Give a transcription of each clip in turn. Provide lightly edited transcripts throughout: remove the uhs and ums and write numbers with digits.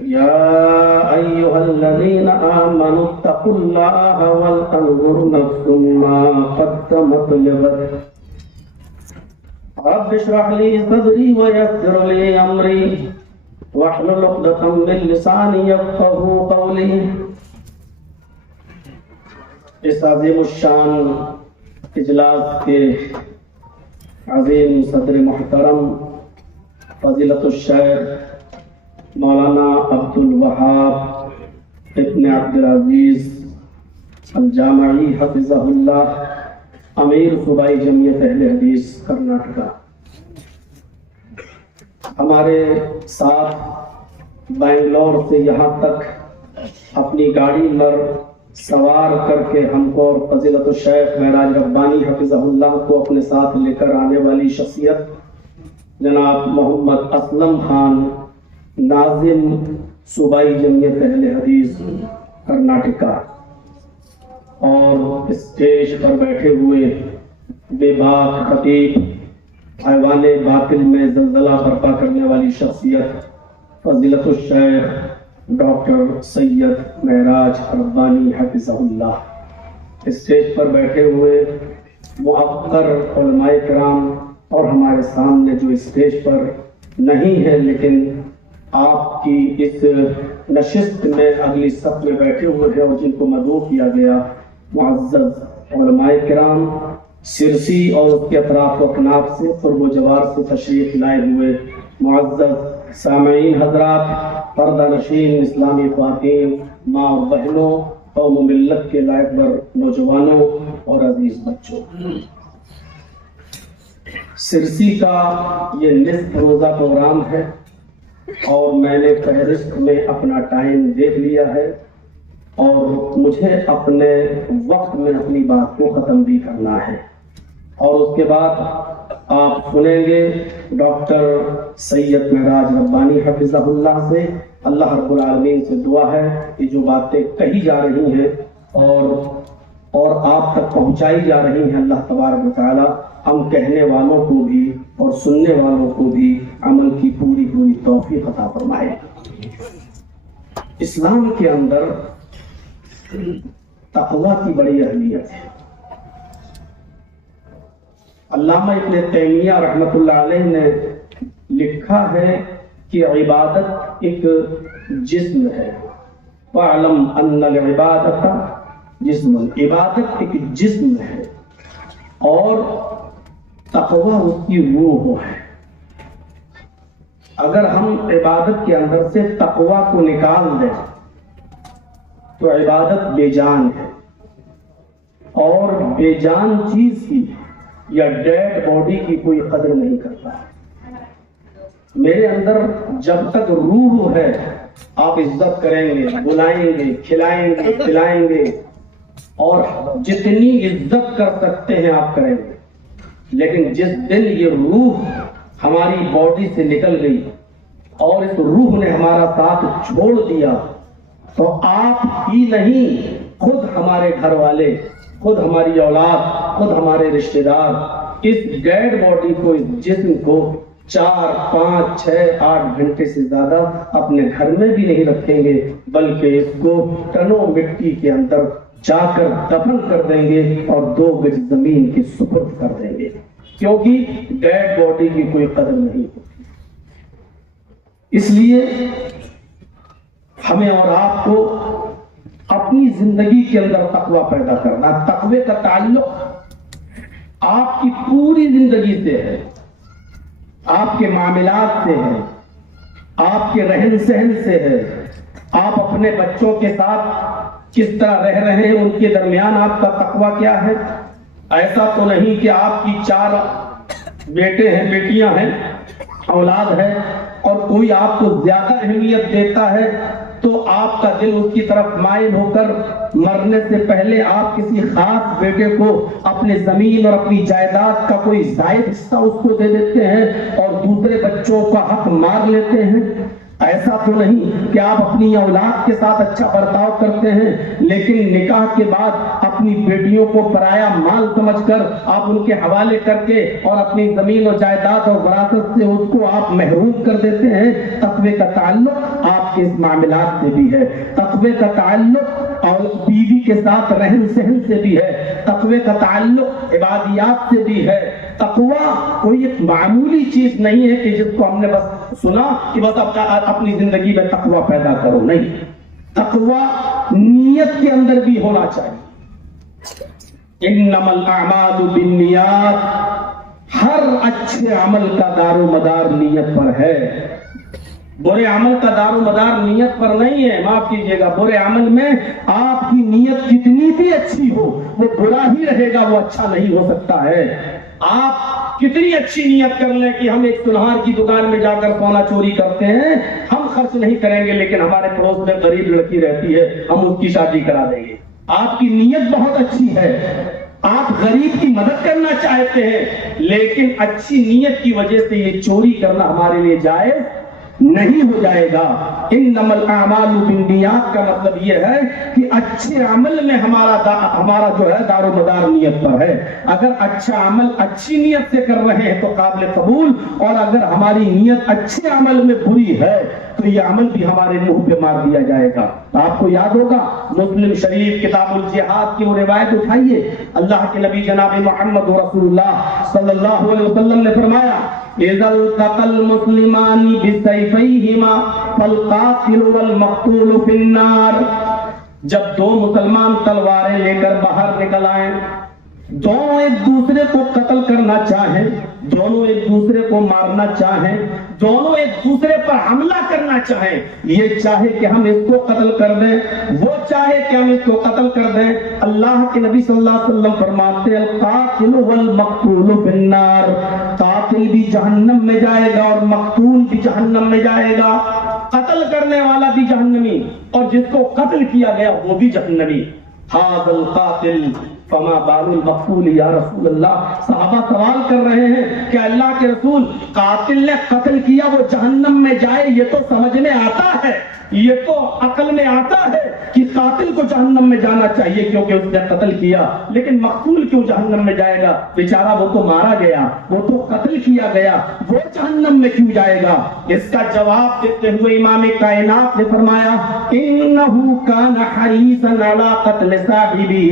يا أيها الذين آمنوا اتقوا الله ولتنظر نفس ما قدمت لغد رب اشرح لي صدري ويسر لي أمري واحلل عقدة من لساني يفقهوا قولي. اس عظیم الشان اجلاس کے عظیم صدر محترم فضیلت الشیخ مولانا عبد الوہاب ابن عبد العزیز الجامعی حفظہ اللہ، امیر صوبائی جمعیت اہل حدیث کرناٹکا، ہمارے ساتھ بنگلور سے یہاں تک اپنی گاڑی پر سوار کر کے ہم کو اور فضیلت الشیخ معراج ربانی حفظہ اللہ کو اپنے ساتھ لے کر آنے والی شخصیت جناب محمد اسلم خان، ناظم صوبائی جمعیت اہل حدیث کرناٹکا، اور اسٹیج پر بیٹھے ہوئے بے باک خطیب، ایوان باطل میں زلزلہ برپا کرنے والی شخصیت فضیلت الشیخ ڈاکٹر سید معراج ربانی حفظہ اللہ، اسٹیج پر بیٹھے ہوئے معقر علماء کرام، اور ہمارے سامنے جو اسٹیج پر نہیں ہے لیکن آپ کی اس نشست میں اگلی صف میں بیٹھے ہوئے ہیں اور جن کو مدعو کیا گیا، معزز علماء کرام، سرسی اور اس کے اطراف و اکناف سے قرب و جوار سے تشریف لائے ہوئے معزز سامعین حضرات، پردہ نشین اسلامی خواتین، ماں اور بہنوں، قوم و ملت کے لائق بر نوجوانوں اور عزیز بچوں، سرسی کا یہ نصف روزہ پروگرام ہے اور میں نے فہرست میں اپنا ٹائم دیکھ لیا ہے اور مجھے اپنے وقت میں اپنی بات کو ختم بھی کرنا ہے، اور اس کے بعد آپ سنیں گے ڈاکٹر سید معراج ربانی حفظہ اللہ سے. اللہ رب العالمین سے دعا ہے کہ جو باتیں کہی جا رہی ہیں اور آپ تک پہنچائی جا رہی ہیں، اللہ تبارک و تعالی ہم کہنے والوں کو بھی اور سننے والوں کو بھی عمل کی پوری توفیق عطا فرمائے. اسلام کے اندر تقویٰ کی بڑی اہمیت ہے. علامہ ابن تیمیہ رحمۃ اللہ علیہ نے لکھا ہے کہ عبادت ایک جسم ہے. وَاعْلَمْ أَنَّ الْعِبَادَةَ جسم، عبادت ایک جسم ہے اور تقویٰ اس کی روح ہے. اگر ہم عبادت کے اندر سے تقویٰ کو نکال دیں تو عبادت بے جان ہے، اور بے جان چیز کی یا ڈیڈ باڈی کی کوئی قدر نہیں کرتا. میرے اندر جب تک روح ہے آپ عزت کریں گے، بلائیں گے، کھلائیں گے، پلائیں گے، اور جتنی عزت کر سکتے ہیں آپ کریں گے. لیکن جس دن یہ روح ہماری باڈی سے نکل گئی اور اس روح نے ہمارا ساتھ چھوڑ دیا تو آپ ہی نہیں، خود ہمارے گھر والے، خود ہماری اولاد، خود ہمارے رشتہ دار اس ڈیڈ باڈی کو، اس جسم کو 4، 5، 6، 8 گھنٹے سے زیادہ اپنے گھر میں بھی نہیں رکھیں گے، بلکہ اس کو ٹنوں مٹی کے اندر جا کر دفن کر دیں گے اور 2 گز زمین کی سپرد کر دیں گے، کیونکہ ڈیڈ باڈی کی کوئی قدر نہیں ہوتی. اس لیے ہمیں اور آپ کو اپنی زندگی کے اندر تقویٰ پیدا کرنا. تقوی کا تعلق آپ کی پوری زندگی سے ہے، آپ کے معاملات سے ہے، آپ کے رہن سہن سے ہے، آپ اپنے بچوں کے ساتھ کس طرح رہ رہے ہیں، ان کے درمیان آپ کا تقویٰ کیا ہے. ایسا تو نہیں کہ آپ کی 4 بیٹے ہیں، بیٹیاں ہیں، اولاد ہے، اور کوئی آپ کو زیادہ اہمیت دیتا ہے تو آپ کا دل اس کی طرف مائل ہو کر مرنے سے پہلے آپ کسی خاص بیٹے کو اپنے زمین اور اپنی جائیداد کا کوئی زائد حصہ اس کو دے دیتے ہیں اور دوسرے بچوں کا حق مار لیتے ہیں. ایسا تو نہیں کہ آپ اپنی اولاد کے ساتھ اچھا برتاؤ کرتے ہیں لیکن نکاح کے بعد اپنی بیٹیوں کو پرایا مال سمجھ کر آپ ان کے حوالے کر کے اور اپنی زمین و جائیداد اور وراثت سے اس کو آپ محروم کر دیتے ہیں. تقوی کا تعلق آپ کے کے اس معاملات سے بھی ہے، تقوی کا تعلق اور بیوی کے ساتھ رہن سہن سے بھی ہے، تقوی کا تعلق عبادیات سے بھی ہے۔ تقوی کوئی ایک معمولی چیز نہیں ہے کہ جس کو ہم نے بس سنا کہ بس اپنی زندگی میں تقوی پیدا کرو، نہیں، تقوی نیت کے اندر بھی ہونا چاہیے۔ انما الاعمال بالنیات، ہر اچھے عمل کا دار و مدار نیت پر ہے، برے عمل کا دار و مدار نیت پر نہیں ہے۔ معاف کیجئے گا، برے عمل میں آپ کی نیت کتنی بھی اچھی ہو وہ برا ہی رہے گا، وہ اچھا نہیں ہو سکتا ہے۔ آپ کتنی اچھی نیت کر لیں کہ ہم ایک سنہار کی دکان میں جا کر سونا چوری کرتے ہیں، ہم خرچ نہیں کریں گے، لیکن ہمارے پڑوس میں غریب لڑکی رہتی ہے، ہم اس کی شادی کرا دیں گے۔ آپ کی نیت بہت اچھی ہے، آپ غریب کی مدد کرنا چاہتے ہیں، لیکن اچھی نیت کی وجہ سے یہ چوری کرنا ہمارے لیے جائز نہیں ہو جائے گا۔ انما الاعمال بالنیات کا مطلب یہ ہے کہ اچھے عمل میں ہمارا جو ہے دار و مدار نیت پر ہے۔ اگر اچھا عمل اچھی نیت سے کر رہے ہیں تو قابل قبول، اور اگر ہماری نیت اچھے عمل میں بری ہے تو یہ عمل بھی ہمارے منہ پہ مار دیا جائے گا۔ آپ کو یاد ہوگا مسلم شریف کتاب الجہاد کی وہ روایت اٹھائیے، اللہ کے نبی جناب محمد رسول اللہ صلی اللہ علیہ وسلم نے فرمایا اذا التقى المسلمان بسيفيهما فالقاتل والمقتول في النار، جب دو مسلمان تلواریں لے کر باہر نکل آئیں، دونوں ایک دوسرے کو قتل کرنا چاہیں، دونوں ایک دوسرے کو مارنا چاہیں، دونوں ایک دوسرے پر حملہ کرنا چاہیں، یہ چاہے کہ ہم اس کو قتل کر دیں، وہ چاہے کہ ہم اس کو قتل کر دیں، اللہ کے نبی صلی اللہ علیہ وسلم فرماتے ہیں القاتل والمقتول فی النار، قاتل بھی جہنم میں جائے گا اور مقتول بھی جہنم میں جائے گا، قتل کرنے والا بھی جہنمی اور جس کو قتل کیا گیا وہ بھی جہنمی۔ ھذا القاتل فما بال المقتول یا رسول اللہ، صحابہ سوال کر رہے ہیں کہ اللہ کے رسول، قاتل نے قتل کیا وہ جہنم میں جائے، یہ تو سمجھ میں آتا ہے، یہ تو عقل میں آتا ہے کہ قاتل کو جہنم میں جانا چاہیے کیونکہ اس نے قتل کیا، لیکن مقتول کیوں جہنم میں جائے گا؟ بیچارہ وہ تو مارا گیا، وہ تو قتل کیا گیا، وہ جہنم میں کیوں جائے گا؟ اس کا جواب دیتے ہوئے امام کائنات نے فرمایا انہ کان حریصا علی قتل صاحبہ،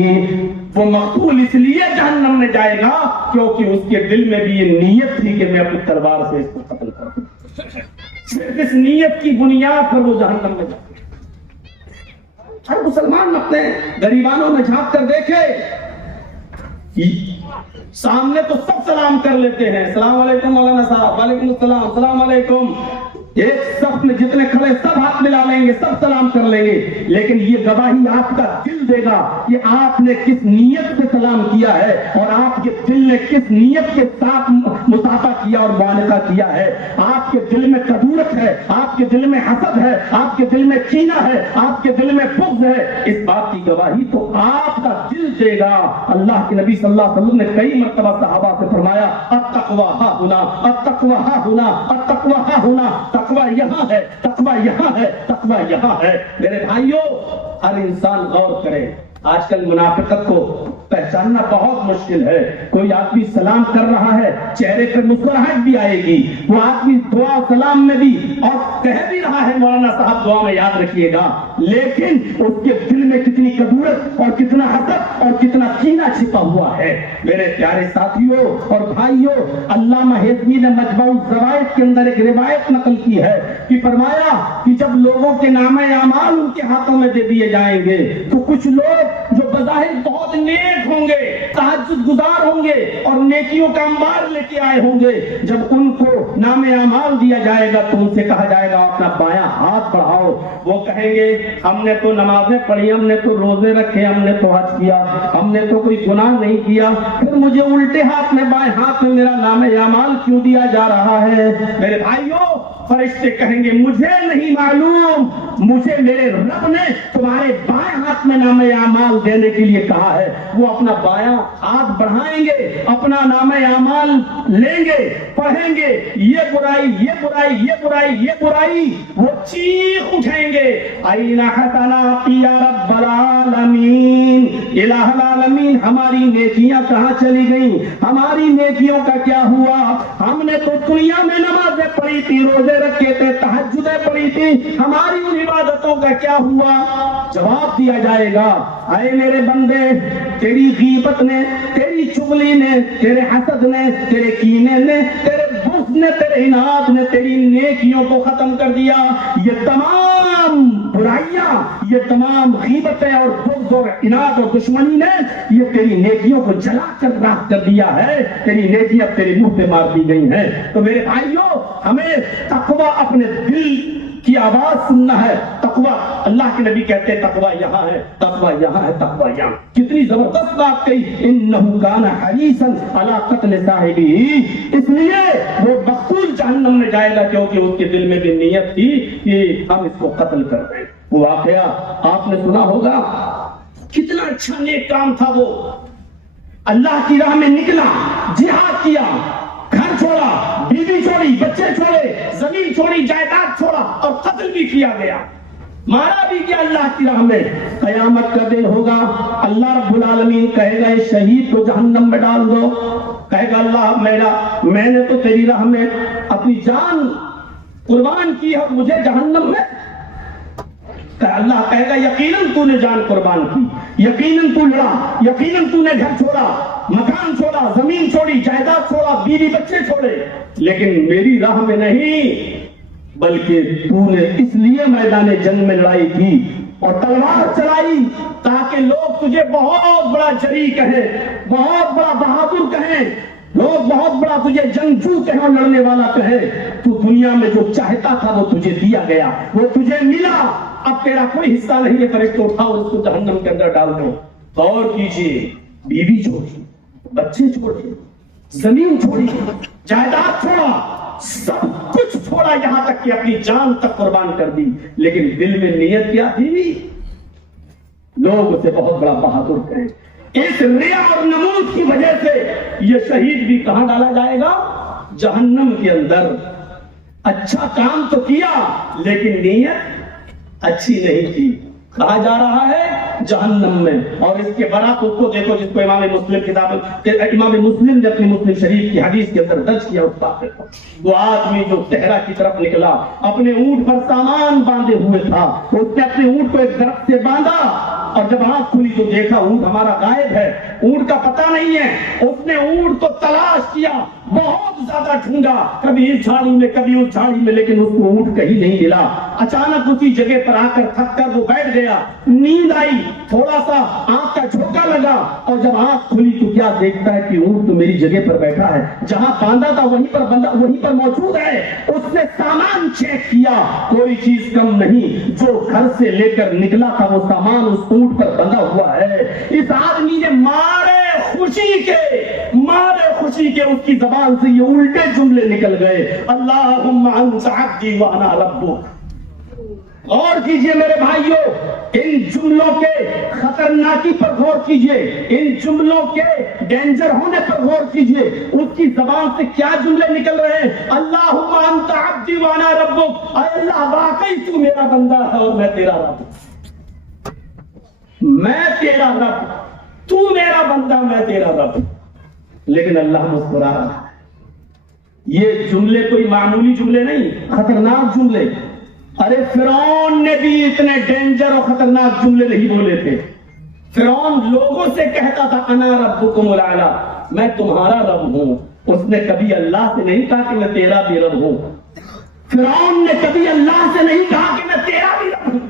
وہ مقتول اس لیے جہنم میں جائے گا کیونکہ اس کے دل میں بھی یہ نیت تھی کہ میں اپنی تلوار سے اس کو قتل کروں، صرف اس نیت کی بنیاد پر وہ جہنم میں جائے گا۔ ہر مسلمان اپنے غریبانوں میں جھانک کر دیکھے، سامنے تو سب سلام کر لیتے ہیں، السلام علیکم مولانا صاحب، وعلیکم السلام، السلام علیکم، ایک صف میں جتنے کھڑے سب ہاتھ ملا لیں گے، سب سلام کر لیں گے، لیکن یہ گواہی آپ کا دل دے گا کہ آپ نے کس نیت سے سلام کیا ہے اور آپ کے دل نے کس نیت کے ساتھ مصافحہ کیا اور معانقہ کیا ہے۔ آپ کے دل میں کدورت ہے، آپ کے دل میں حسد ہے، آپ کے دل میں کینہ ہے، آپ کے دل میں بغض ہے، اس بات کی گواہی تو آپ کا دل دے گا۔ اللہ کے نبی صلی اللہ علیہ وسلم نے کئی مرتبہ صحابہ سے فرمایا التقوی ہا ہنا، التقوی ہا ہنا، التقوی ہا ہنا، تقوی یہاں ہے، تقوی یہاں ہے، تقوی یہاں ہے۔ میرے بھائیوں، ہر انسان غور کرے، آج کل منافقت کو پہچاننا بہت مشکل ہے۔ کوئی آدمی سلام کر رہا ہے، چہرے پر مسکراہٹ بھی آئے گی، وہ آدمی دعا سلام میں بھی اور کہہ بھی رہا ہے مولانا صاحب دعا میں یاد رکھیے گا، لیکن اس کے دل میں کتنی کدورت اور کتنا حسد اور کتنا کینہ چھپا ہوا ہے۔ میرے پیارے ساتھیوں اور بھائیوں، علامہ حزبی نے مجموع الزوائد کے اندر ایک روایت نقل کی ہے کہ فرمایا کہ جب لوگوں کے نامہ اعمال ان کے ہاتھوں میں دے دیے جائیں گے تو کچھ لوگ جو بظاہر بہت نیک ہوں گے، تہجد گزار ہوں گے اور نیکیوں کا انبار لے کے آئے ہوں گے، جب ان کو نام اعمال دیا جائے گا تو ان سے کہا جائے گا اپنا بایاں ہاتھ بڑھاؤ، وہ کہیں گے ہم نے تو نمازیں پڑھی، ہم نے تو روزے رکھے، ہم نے تو حج کیا، ہم نے تو کوئی گناہ نہیں کیا، پھر مجھے الٹے ہاتھ میں بائیں ہاتھ میں میرا نام اعمال کیوں دیا جا رہا ہے؟ میرے بھائیوں، فرشتے کہیں گے مجھے نہیں معلوم، مجھے میرے رب نے تمہارے بائیں ہاتھ میں نام اعمال دینے کے لیے کہا ہے۔ وہ اپنا بایاں ہاتھ بڑھائیں گے، اپنا نام اعمال لیں گے، پڑھیں گے یہ برائی، یہ برائی، یہ برائی، یہ برائی، وہ چیخ اٹھیں گے، این حسناتی یا رب العالمین، الہ العالمین ہماری نیکیاں کہاں چلی گئیں؟ ہماری نیکیوں کا کیا ہوا؟ ہم نے تو دنیا میں نمازیں پڑھی تھی، روزے رکھے تھے، تہجدیں پڑھی تھی، ہماری ان عبادتوں کا کیا ہوا؟ جواب دیا جائے گا، اے میرے بندے، تیری غیبت نے، تیری چغلی نے، تیرے حسد نے، تیرے کینے نے، تیرے بغض نے، تیرے اناد نے تیری نیکیوں کو ختم کر دیا۔ یہ تمام برائیاں، یہ تمام غیبتیں اور بغض اور اناد اور دشمنی نے یہ تیری نیکیوں کو جلا کر راکھ کر دیا ہے، تیری نیکیاں تیرے منہ پہ مار دی گئی ہیں۔ تو میرے بھائیوں، ہمیں تقویٰ اپنے دل کی آواز سننا ہے۔ تقویٰ، اللہ کے نبی کہتے ہیں تقویٰ یہاں ہے، تقویٰ یہاں ہے، تقویٰ یہاں۔ کتنی زبردست بات کہی، انہ کان حریصا علی قتل صاحبہ، اس لیے وہ مقتول جہنم میں جائے گا کیونکہ اس کے دل میں بھی نیت تھی کہ ہم اس کو قتل کر دیں۔ وہ واقعہ آپ نے سنا ہوگا، کتنا اچھا نیک کام تھا وہ، اللہ کی راہ میں نکلا، جہاد کیا، گھر چھوڑا، بیوی چھوڑی، بچے چھوڑے، زمین چھوڑی، جائیداد چھوڑا، اور قتل بھی کیا گیا، مارا بھی کیا اللہ کی راہ میں۔ قیامت کا دن ہوگا، اللہ رب العالمین کہے گا اس شہید کو جہنم میں ڈال دو، کہے گا اللہ میں نے تو تیری راہ میں اپنی جان قربان کی ہے، مجھے جہنم میں۔ اللہ کہے گا یقیناً تو نے جان قربان کی، یقیناً تو لڑا، یقیناً تو نے گھر چھوڑا، مکان چھوڑا، زمین چھوڑی، جائیداد چھوڑا، بیوی بچے چھوڑے، لیکن میری راہ میں نہیں، بلکہ تو نے اس لیے میدان جنگ میں لڑائی کی اور تلوار چلائی تاکہ لوگ تجھے بہت بڑا جری کہیں، بہت بڑا بہادر کہیں، لوگ بہت بڑا تجھے جنگجو کہیں اور لڑنے والا کہے۔ تو دنیا میں جو چاہتا تھا وہ تجھے دیا گیا، وہ تجھے ملا، اب تیرا کوئی حصہ نہیں ہے، فرشتوں اٹھاؤ اس کو جہنم کے اندر ڈال دو۔ غور کیجئے، بیوی چھوڑی، بچے چھوڑے، زمین چھوڑی، جائیداد چھوڑا، سب کچھ چھوڑا، یہاں تک کہ اپنی جان تک قربان کر دی، لیکن دل میں نیت کیا تھی؟ لوگ اسے بہت بڑا بہادر کہیں۔ اس ریا اور نمود کی وجہ سے یہ شہید بھی کہاں ڈالا جائے گا؟ جہنم کے اندر۔ اچھا کام تو کیا لیکن نیت اچھی نہیں تھی، کہا جا رہا ہے جہنم میں۔ اور اس کے برعکس اس کو دیکھو جس کو امام مسلم نے اپنی مسلم شریف کی حدیث کے اندر درج کیا، اس واقعے کو، وہ آدمی جو صحرا کی طرف نکلا، اپنے اونٹ پر سامان باندھے ہوئے تھا، اس نے اپنے اونٹ کو ایک درخت سے باندھا، اور جب آنکھ کھلی تو دیکھا اونٹ ہمارا غائب ہے، اونٹ کا پتہ نہیں ہے۔ اس نے اونٹ کو تلاش کیا، بہت زیادہ ڈھونڈا، کبھی اس جھاڑی میں کبھی اس جھاڑی میں، لیکن اس کو اونٹ کہیں نہیں ملا۔ اچانک اسی جگہ پر آ کر تھک کر وہ بیٹھ گیا، نیند آئی، تھوڑا سا آنکھ کا جھونکا لگا، اور جب آنکھ کھلی تو کیا دیکھتا ہے کہ اونٹ تو میری جگہ پر بیٹھا ہے، جہاں باندھا تھا وہیں پر بندہ وہیں پر موجود ہے۔ اس نے سامان چیک کیا، کوئی چیز کم نہیں، جو گھر سے لے کر نکلا تھا وہ سامان اس اونٹ پر بندھا ہوا ہے۔ اس آدمی نے مارے خوشی کے اس کی زبان سے یہ الٹے جملے نکل گئے، اللہم انت عبدی وانا ربک۔ غور کیجئے میرے بھائیوں، ان جملوں کے خطرناکی پر غور کیجئے، ان جملوں کے ڈینجر ہونے پر غور کیجئے۔ اس کی زبان سے کیا جملے نکل رہے ہیں؟ اللہم انت عبدی وانا ربک، اے اللہ واقعی تو میرا بندہ ہے اور میں تیرا رب، میں تیرا رب، تو میرا بندہ، میں تیرا رب۔ لیکن اللہ مسکرا رہا ہے۔ یہ جملے کوئی معمولی جملے نہیں، خطرناک جملے۔ ارے فرعون نے بھی اتنے ڈینجر اور خطرناک جملے نہیں بولے تھے۔ فرعون لوگوں سے کہتا تھا انا ربکم الاعلی، میں تمہارا رب ہوں۔ اس نے کبھی اللہ سے نہیں کہا کہ میں تیرا بھی رب ہوں۔ فرعون نے کبھی اللہ سے نہیں کہا کہ میں تیرا بھی رب ہوں۔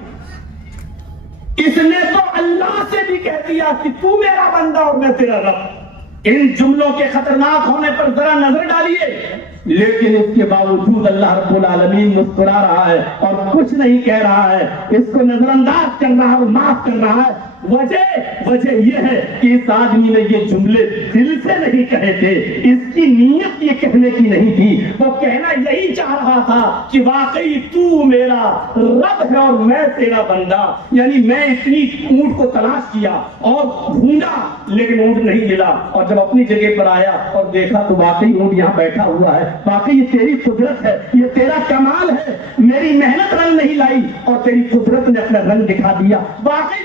اس نے تو اللہ سے بھی کہہ دیا کہ تو میرا بندہ اور میں تیرا رب۔ ان جملوں کے خطرناک ہونے پر ذرا نظر ڈالیے، لیکن اس کے باوجود اللہ رب العالمین مسکرا رہا ہے اور کچھ نہیں کہہ رہا ہے، اس کو نظر انداز کر رہا ہے اور معاف کر رہا ہے۔ وجہ یہ ہے کہ اس آدمی نے یہ جملے دل سے نہیں کہے تھے، اس کی نیت یہ کہنے کی نہیں تھی، وہ کہنا یہی چاہ رہا تھا کہ واقعی تو میرا رب ہے اور میں تیرا بندہ۔ یعنی میں اتنی اونٹ کو تلاش کیا اور ڈھونڈا لیکن اونٹ نہیں ملا، اور جب اپنی جگہ پر آیا اور دیکھا تو واقعی اونٹ یہاں بیٹھا ہوا ہے، واقعی یہ تیری قدرت ہے، یہ تیرا کمال ہے، میری محنت رنگ نہیں لائی اور تیری قدرت نے اپنا رنگ دکھا دیا، واقعی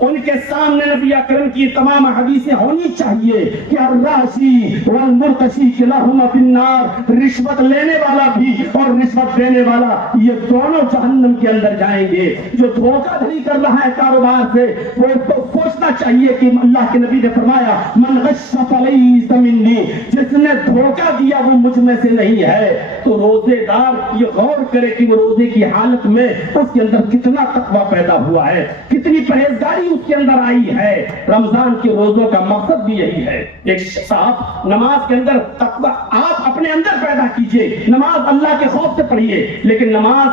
ان کے سامنے نبی اکرم کی تمام حدیثیں ہونی چاہیے کہ الراشی والمرتشی کلاہما فی النار، رشوت لینے والا بھی اور رشوت دینے والا یہ دونوں جہنم کے اندر جائیں گے۔ جو دھوکہ دھڑی کر رہا ہے کاروبار سے وہ تو سوچنا چاہیے کہ اللہ کے نبی نے فرمایا من غش فلیس منی، جس نے دھوکہ دیا وہ مجھ میں سے نہیں ہے۔ تو روزے دار یہ غور کرے کہ وہ روزے کی حالت میں اس کے اندر کتنا تقویٰ پیدا ہوا ہے، کتنی پرہیزگاری اس کے اندر آئی ہے۔ رمضان کے روزوں کا مقصد بھی یہی ہے۔ ایک صاحب نماز کے اندر تقویٰ آپ اپنے اندر پیدا کیجئے، نماز اللہ کے خوف سے پڑھیے، لیکن نماز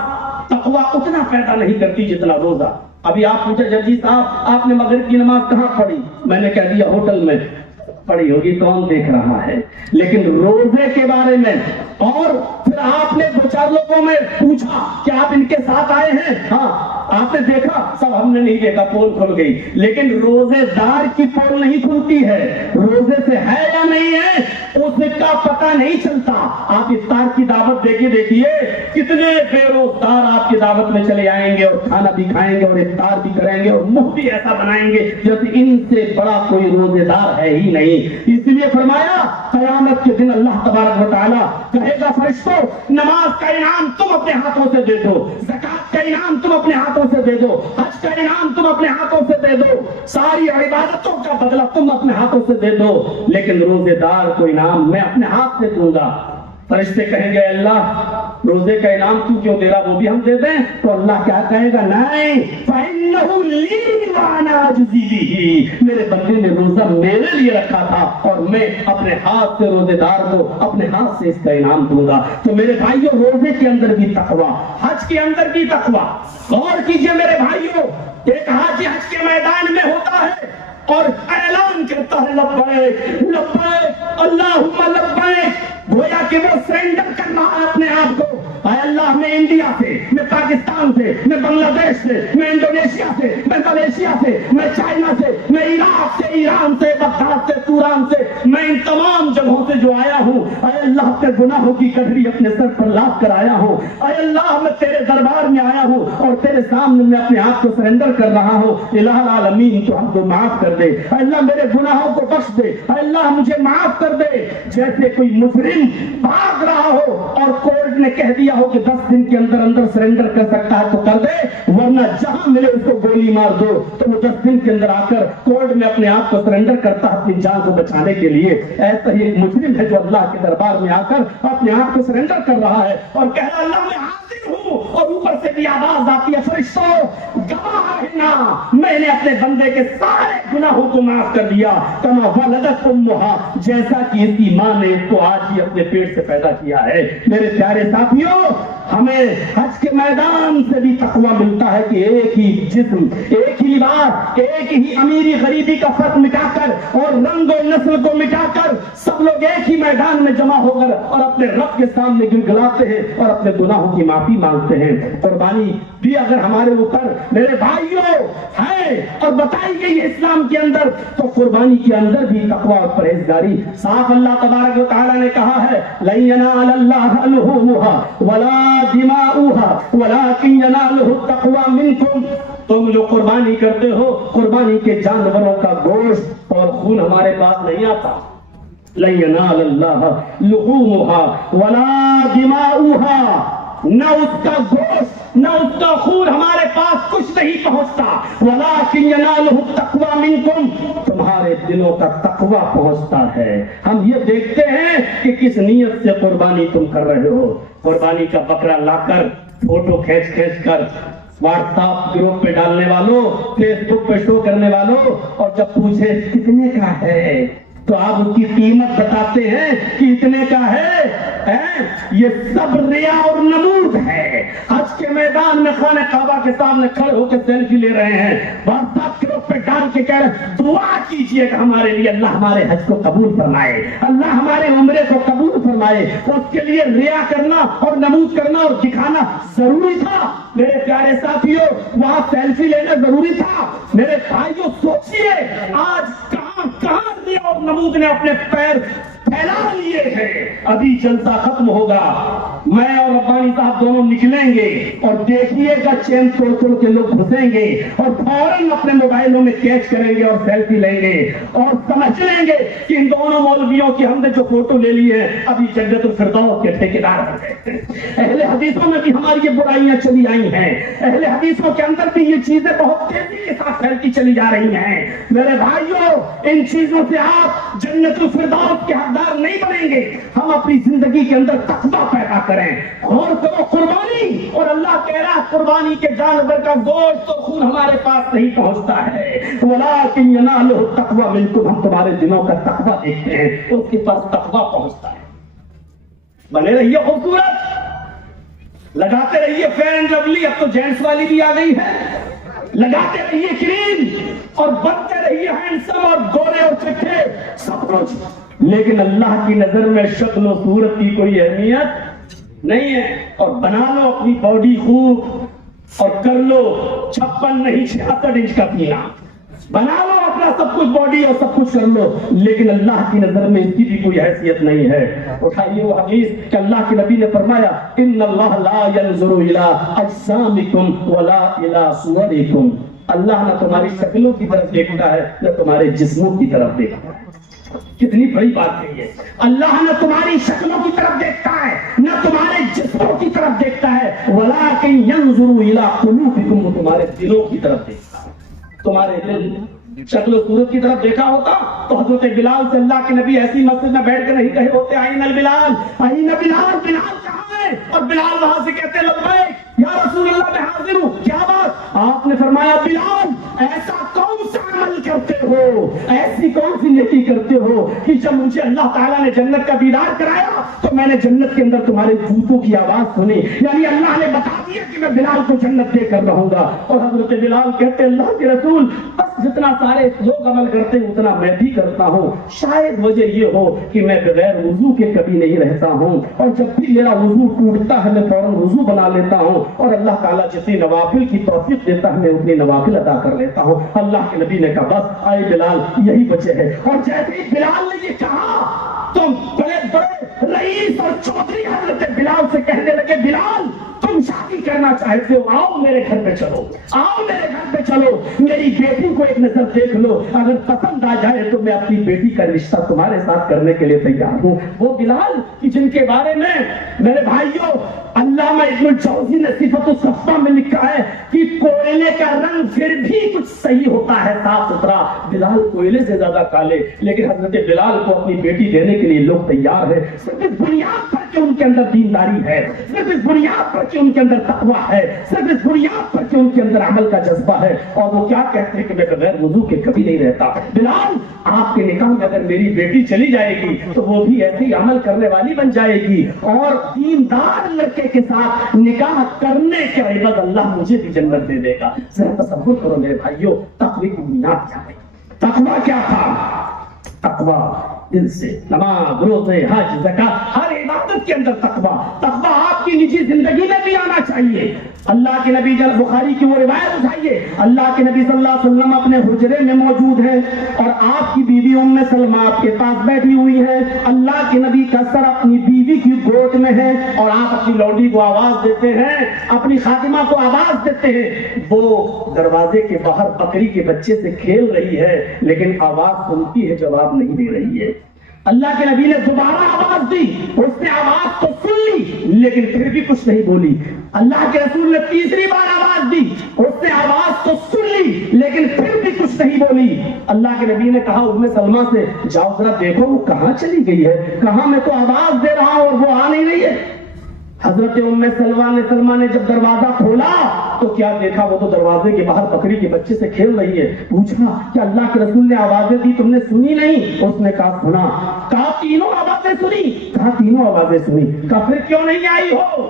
تقویٰ اتنا پیدا نہیں کرتی جتنا روزہ۔ ابھی آپ پوچھے ججی صاحب آپ نے مغرب کی نماز کہاں پڑھی؟ میں نے کہہ دیا ہوٹل میں پڑھی ہوگی، کون دیکھ رہا ہے؟ لیکن روزے کے بارے میں، اور پھر آپ نے دو چار لوگوں میں پوچھا کہ آپ ان کے ساتھ آئے ہیں؟ ہاں آپ نے دیکھا؟ سب ہم نے نہیں دیکھا، پول کھل گئی، لیکن روزے دار کی پول نہیں کھلتی ہے۔ روزے سے ہے یا نہیں ہے اس کا پتہ نہیں چلتا۔ آپ افطار کی دعوت دے کے دیکھیے کتنے بے روزگار آپ کی دعوت میں چلے آئیں گے اور کھانا بھی کھائیں گے اور افطار بھی کریں گے اور منہ بھی ایسا بنائیں گے جیسے ان سے بڑا کوئی روزے دار ہے ہی نہیں۔ اس لیے فرمایا قیامت کے دن اللہ تبارک و تعالیٰ کہے گا فرشتوں نماز کا انعام تم اپنے ہاتھوں سے دے دو، زکات کا انعام تم اپنے ہاتھوں سے دے دو، حج کا انعام تم اپنے ہاتھوں سے دے دو، ساری عبادتوں کا بدلہ تم اپنے ہاتھوں سے دے دو، لیکن روزے دار کو انعام میں اپنے ہاتھ سے دوں گا۔ فرشتے کہیں گے اللہ روزے کا انعام کیوں دے رہا، وہ بھی ہم دے دیں؟ تو اللہ کیا کہے گا؟ نہیں، فَإِنَّهُ لِي وَأَنَا أَجْزِي بِهِ، میرے بندے نے روزہ میرے لیے رکھا تھا اور میں اپنے ہاتھ سے روزے دار کو اپنے ہاتھ سے اس کا انعام دوں گا۔ تو میرے بھائیوں روزے کے اندر بھی تقویٰ، حج کے اندر بھی تقویٰ۔ غور کیجئے میرے بھائیوں، ایک حاجی حج کے میدان میں ہوتا ہے اور اعلان کرتا ہے لبیک لبیک اللہم لبیک، گویا کہ وہ سرنڈر کر رہا ہے اپنے آپ کو۔ اے اللہ میں انڈیا سے، میں پاکستان سے، میں بنگلہ دیش سے، میں انڈونیشیا سے، میں ملیشیا سے، میں چائنا سے، میں عراق سے، ایران سے، بغداد سے، توران سے، میں ان تمام جگہوں سے جو آیا ہوں، اے اللہ اپنے گناہوں کی کٹری اپنے سر پر لاد کر آیا ہوں۔ اے اللہ میں تیرے دربار میں آیا ہوں اور تیرے سامنے میں اپنے آپ کو سرنڈر کر رہا ہوں۔ الہ العالمین تو ہم کو معاف کر دے، اے اللہ میرے گناہوں کو بخش دے، اے اللہ مجھے معاف کر دے۔ جیسے کوئی مجرم بھاگ رہا ہو اور کورٹ نے کہہ دیا ہو کہ 10 دن کے اندر اندر سرنڈر کر سکتا ہے تو کر دے، ورنہ جہاں ملے اس کو گولی مار دو، تو وہ 10 دن کے اندر آ کر کورٹ میں اپنے آپ کو سرنڈر کرتا ہے اپنی جان کو بچانے کے لیے۔ ایسا ہی ایک مجرم ہے جو اللہ کے دربار میں آ کر اپنے آپ کو سرنڈر کر رہا ہے اور کہہ رہا اللہ میں حاضر ہوں، اور اوپر سے بھی آواز آتی ہے فرشتوں گواہ رہنا میں نے اپنے بندے کے سارے گناہوں کو معاف کر دیا، کما ولدت امہا، جیسا کہ اس کی ماں نے اس کو آج ہی اپنے پیٹ سے پیدا کیا ہے۔ میرے پیارے ساتھیوں ہمیں حج کے میدان سے بھی تقویٰ ملتا ہے کہ ایک ہی جسم، ایک ہی لباس، ایک ہی امیری غریبی کا فرق مٹا کر اور رنگ و نسل کو مٹا کر سب لوگ ایک ہی میدان میں جمع ہو کر اور اپنے رب کے سامنے گڑگڑاتے ہیں اور اپنے گناہوں کی معافی مانگتے ہیں۔ قربانی بھی اگر ہمارے اوپر میرے بھائیوں ہے اور بتائی گئی ہے اسلام کے اندر، تو قربانی کے اندر بھی تقویٰ اور پرہیزگاری صاف اللہ تبارک و تعالیٰ نے کہا ہے لَن يَنَالَ اللَّهَ لُحُومُهَا وَلَا دِمَاؤُهَا وَلَكِنْ يَنَالُهُ التَّقْوَىٰ مِنكُمْ، تم جو قربانی کرتے ہو قربانی کے جانوروں کا گوشت اور خون ہمارے پاس نہیں آتا۔ لَن يَنَالَ اللَّهَ لُحُومُهَا وَلَا دِمَاؤُهَا، نہ اس کا گوشت نہ اس کا خون ہمارے پاس کچھ نہیں پہنچتا، وَلَٰكِنْ يَنَالُهُ التَّقْوَىٰ مِنكُمْ، تمہارے دلوں کا تقویٰ پہنچتا ہے۔ ہم یہ دیکھتے ہیں کہ کس نیت سے قربانی تم کر رہے ہو۔ قربانی کا بکرا لا کر فوٹو کھینچ کر واٹس ایپ گروپ پہ ڈالنے والوں، فیس بک پہ شو کرنے والوں، اور جب پوچھے کتنے کا ہے تو آپ اس کی قیمت بتاتے ہیں کہ اتنے کا ہے۔ یہ سب ریا اور نمود ہے۔ حج کے میدان میں خانہ کعبہ کے سامنے کھڑے ہو کے سیلفی لے رہے ہیں، واٹس ایپ گروپ پہ ڈال کے کہہ رہے دعا کیجئے کہ ہمارے لیے اللہ ہمارے حج کو قبول فرمائے، اللہ ہمارے عمرے کو قبول فرمائے۔ اس کے لیے ریا کرنا اور نمود کرنا اور دکھانا ضروری تھا؟ میرے پیارے ساتھیوں وہاں سیلفی لینا ضروری تھا؟ میرے بھائیوں سوچئے آج کہاں ریا اور نمود نے اپنے پیر پھیلا لیے ہیں۔ ابھی جلسہ ختم ہوگا، میں اور ربانی صاحب دونوں نکلیں گے اور دیکھیے گا چین توڑ توڑ کے لوگ گھسیں گے اور فوراً اپنے موبائلوں میں کیچ کریں گے اور سیلفی لیں گے اور سمجھ لیں گے کہ ان دونوں مولویوں کی ہم نے جو فوٹو لے لی ہے ابھی جنت الفردوس کے ٹھیکیدار ہو گئے۔ اہل حدیثوں میں بھی ہماری یہ برائیاں چلی آئی ہیں، اہل حدیثوں کے اندر بھی یہ چیزیں بہت تیزی کے ساتھ پھیلتی چلی جا رہی ہیں۔ میرے بھائیوں، ان چیزوں سے آپ جنت الفردوس کے حقدار نہیں بنیں گے۔ ہم اپنی زندگی کے اندر تقویٰ پیدا کریں، غور کرو قربانی، اور اللہ کہہ رہا ہے قربانی کے جانور کا گوشت اور خون ہمارے پاس نہیں پہنچتا ہے، وَلَٰكِن يَنَالُهُ التَّقْوَىٰ مِنكُمْ، ہم تمہارے دلوں کا تقویٰ دیکھتے ہیں، اس کے پاس تقویٰ پہنچتا ہے۔ بنے رہیے خوبصورت، لگاتے رہیے فیئر اینڈ لولی، اب تو جینٹس والی بھی آ گئی ہے، لگاتے رہیے کریم اور بنتے رہیے ہینڈسم اور گورے اور چٹھے سب کچھ، لیکن اللہ کی نظر میں شکل و صورت کی کوئی اہمیت نہیں ہے۔ اور بنا لو اپنی باڈی خوب اور کر لو 56 نہیں 66 انچ کا سینہ، بنا لو اپنا سب کچھ باڈی اور سب کچھ کر لو، لیکن اللہ کی نظر میں اس کی بھی کوئی حیثیت نہیں ہے۔ اٹھائیے وہ حدیث کہ اللہ کے نبی نے فرمایا ان اللہ لا ينظر الى اجسامکم ولا الى صورکم، اللہ نہ تمہاری شکلوں کی طرف دیکھتا ہے نہ تمہارے جسموں کی طرف دیکھتا ہے۔ کتنی بڑی بات ہے یہ، اللہ نہ تمہاری شکلوں کی طرف دیکھتا ہے نہ تمہارے جسموں کی طرف دیکھتا ہے، وَلَٰكِن يَنظُرُ إِلَىٰ قُلُوبِكُمْ، وہ تمہارے دلوں کی طرف دیکھتا ہے۔ تمہارے دل شکل و صورت کی طرف دیکھا ہوتا تو حضرت بلال سے اللہ کے نبی ایسی مسجد میں بیٹھ کے نہیں کہے ہوتے آئین البلال، آئین بلال، بلال کہاں ہے؟ اور بلال وہاں سے کہتے لبیک یا رسول اللہ میں حاضر ہوں، کیا بات؟ آپ نے فرمایا بلال ایسا کون سا عمل کرتے ہو، ایسی کون سی نیکی کرتے ہو کہ جب مجھے اللہ تعالیٰ نے جنت کا دیدار کرایا تو میں نے جنت کے اندر تمہارے جوتوں کی آواز سنی، یعنی اللہ نے بتا دیا کہ میں بلال کو جنت دے کر رہوں گا۔ اور حضرت بلال کہتے اللہ کے رسول بس جتنا سارے لوگ عمل کرتے ہیں اتنا میں بھی کرتا ہوں، شاید وجہ یہ ہو کہ میں بغیر وضو کے کبھی نہیں رہتا ہوں، اور جب بھی میرا وضو ٹوٹتا ہے میں فوراً وضو بنا لیتا ہوں، اور اللہ تعالیٰ جتنی نوافل کی توفیق دیتا ہے میں اتنی نوافل ادا کر لیتا ہوں۔ اللہ کے نبی نے کہا بس آئے بلال یہی وجہ ہے۔ اور جیسے ہی بلال نے یہ کہا تو بڑے بڑے رئیس اور چودھری حضرت بلال سے کہنے لگے بلال تم شادی کرنا چاہتے ہو، آؤ میرے گھر پہ چلو، آؤ میرے گھر پہ چلو، میری بیٹی کو ایک نظر دیکھ لو، اگر پسند آ جائے تو میں اپنی بیٹی کا رشتہ تمہارے ساتھ کرنے کے لیے تیار ہوں۔ وہ بلال کہ جن کے بارے میں میرے بھائیوں علامہ ابن الجوزی نے صفت الصفا میں لکھا ہے کہ کوئلے کا رنگ پھر بھی کچھ صحیح ہوتا ہے، صاف ستھرا، بلال کوئلے سے زیادہ کالے، لیکن حضرت بلال کو اپنی بیٹی دینے کے لیے لوگ تیار ہیں، صرف اس بنیاد پر کہ ان کے اندر دینداری ہے، صرف اس بنیاد پر کہ ان کے اندر تقویٰ ہے، صرف اس بنیاد پر کہ ان کے اندر عمل کا جذبہ ہے۔ اور وہ کیا کہتے ہیں کہ میں بغیر وضو کے کبھی نہیں رہتا۔ بلال آپ کے نکاح میں اگر میری بیٹی چلی جائے گی تو وہ بھی ایسے ہی عمل کرنے والی بن جائے گی، اور دیندار لڑکے کے ساتھ نکاح کرنے کے عوض اللہ مجھے بھی جنت دے دے گا۔ ذرا تصور کرو میرے بھائیوں تقوی کی بنیاد کیا ہے؟ تقوی کیا تھا؟ تقوی دل سے، نماز روزے حج زکات ہر عبادت کے اندر تقوی آپ کی نجی زندگی میں بھی آنا چاہیے۔ اللہ کے نبی جل بخاری کی وہ روایت اٹھائیے، اللہ کے نبی صلی اللہ علیہ وسلم اپنے حجرے میں موجود ہیں اور آپ کی بیوی ام سلمہ آپ کے پاس بیٹھی ہوئی ہے، اللہ کے نبی کا سر اپنی بیوی کی گود میں ہے اور آپ اپنی لوڈی کو آواز دیتے ہیں، اپنی خادمہ کو آواز دیتے ہیں، وہ دروازے کے باہر بکری کے بچے سے کھیل رہی ہے لیکن آواز سنتی ہے جواب نہیں دے رہی ہے۔ اللہ کے نبی نے دوبارہ آواز دی، اس نے آواز تو سن لی لیکن پھر بھی کچھ نہیں بولی۔ اللہ کے رسول نے تیسری بار آواز دی، اس نے آواز تو سن لی لیکن پھر بھی کچھ نہیں بولی۔ اللہ کے نبی نے کہا ام سلمہ سے جاؤ ذرا دیکھو وہ کہاں چلی گئی ہے، کہاں میں تو آواز دے رہا ہوں اور وہ آ نہیں رہی ہے۔ حضرت ام سلمہ نے جب دروازہ کھولا تو کیا دیکھا، وہ تو دروازے کے باہر بکری کے بچے سے کھیل رہی ہے۔ پوچھا کہ اللہ کے رسول نے آوازیں دی تم نے سنی نہیں؟ اس نے کہا سنا۔ کہا تینوں آوازیں سنی؟ کہا تینوں آوازیں سنی۔ کہا پھر کیوں نہیں آئی ہو؟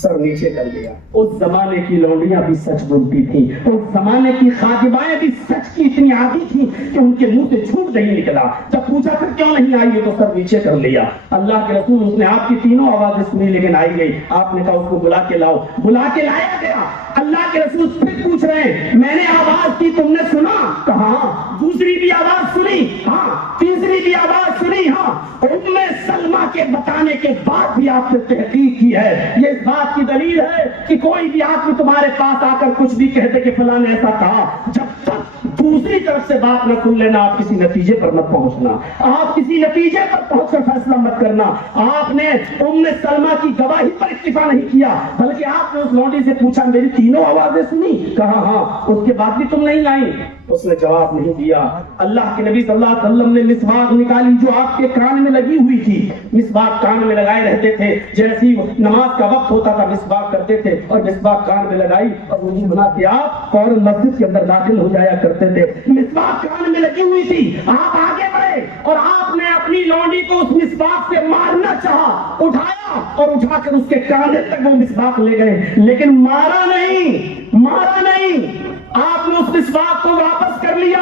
سر نیچے کر لیا۔ اس زمانے کی لونڈیاں بھی سچ بولتی تھیں، اس زمانے کی خادمائیں بھی سچ کی اتنی عادی تھیں کہ ان کے منہ سے جھوٹ نہیں نکلا۔ جب پوچھا پھر کیوں نہیں آئی تو سر نیچے کر لیا۔ اللہ کے رسول اس نے آپ کی تینوں آوازیں سنی لیکن آئی گئی۔ آپ نے کہا اس کو بلا کے لاؤ، بلا کے لایا گیا۔ اللہ کے رسول پھر پوچھ رہے ہیں میں نے آواز کی تم نے سنا؟ کہا دوسری بھی آواز سنی؟ ہاں۔ تیسری بھی آواز سنی؟ ہاں۔ ام سلمہ کے بتانے کے بعد بھی آپ نے تحقیق کی ہے. یہ اس بات کی دلیل ہے کہ کوئی بھی آدمی تمہارے پاس آ کر کچھ بھی کہتے کہ فلاں نے ایسا کہا، جب تک دوسری طرف سے بات نہ سن لینا آپ کسی نتیجے پر مت پہنچنا. آپ کسی نتیجے پر پہنچ کر فیصلہ مت کرنا. آپ نے ام سلمہ کی گواہی پر اکتفا نہیں کیا، بلکہ آپ نے اس لونڈی سے پوچھا میری تینوں آوازیں سنی؟ کہا ہاں. اس کے بعد بھی تم نہیں لائی؟ اس نے جواب نہیں دیا. اللہ کے نبی صلی اللہ علیہ وسلم نے مسواک نکالی جو آپ کے کان میں لگی ہوئی تھی. مسواک کان میں لگائے رہتے تھے، جیسی نماز کا وقت ہوتا تھا مسواک کرتے تھے اور مسواک کان میں لگائی اور وضو بنا کے آپ فوراً مسجد کے اندر داخل ہو جایا کرتے تھے. مسواک کان میں لگی ہوئی تھی، آپ آگے بڑھے اور آپ نے اپنی لونڈی کو اس مسواک سے مارنا چاہا، اٹھایا اور اٹھا کر اس کے کاندھے تک وہ مسواک لے گئے، لیکن مارا نہیں. آپ نے اس مسواک کو واپس کر لیا.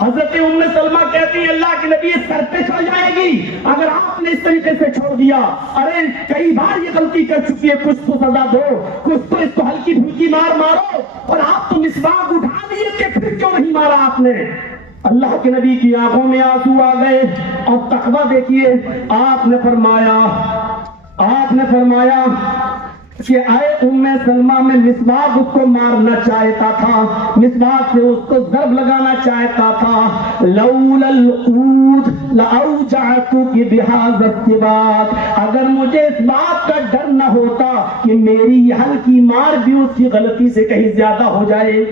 حضرت ام سلمہ کہتی ہے اللہ کے نبی سر پہ چڑھ جائے گی اگر آپ نے اس طریقے سے چھوڑ دیا. ارے کئی بار یہ غلطی کر چکی ہے، کچھ تو سزا دو، کچھ تو اس کو ہلکی پھلکی مارو. اور آپ تو مسواک اٹھا لیے کہ پھر کیوں نہیں مارا آپ نے؟ اللہ کے نبی کی آنکھوں میں آنسو آ گئے. اور تقویٰ دیکھیے، آپ نے فرمایا کہ اے ام سلمہ میں مسواک اس کو مارنا چاہتا تھا، مسواک سے اس کو ضرب لگانا چاہتا تھا. لولا القوت لاوجعتک بهذا السواک، اگر مجھے اس بات کا ڈر نہ ہوتا کہ میری یہ ہلکی مار بھی اس کی غلطی سے کہیں زیادہ ہو جائے،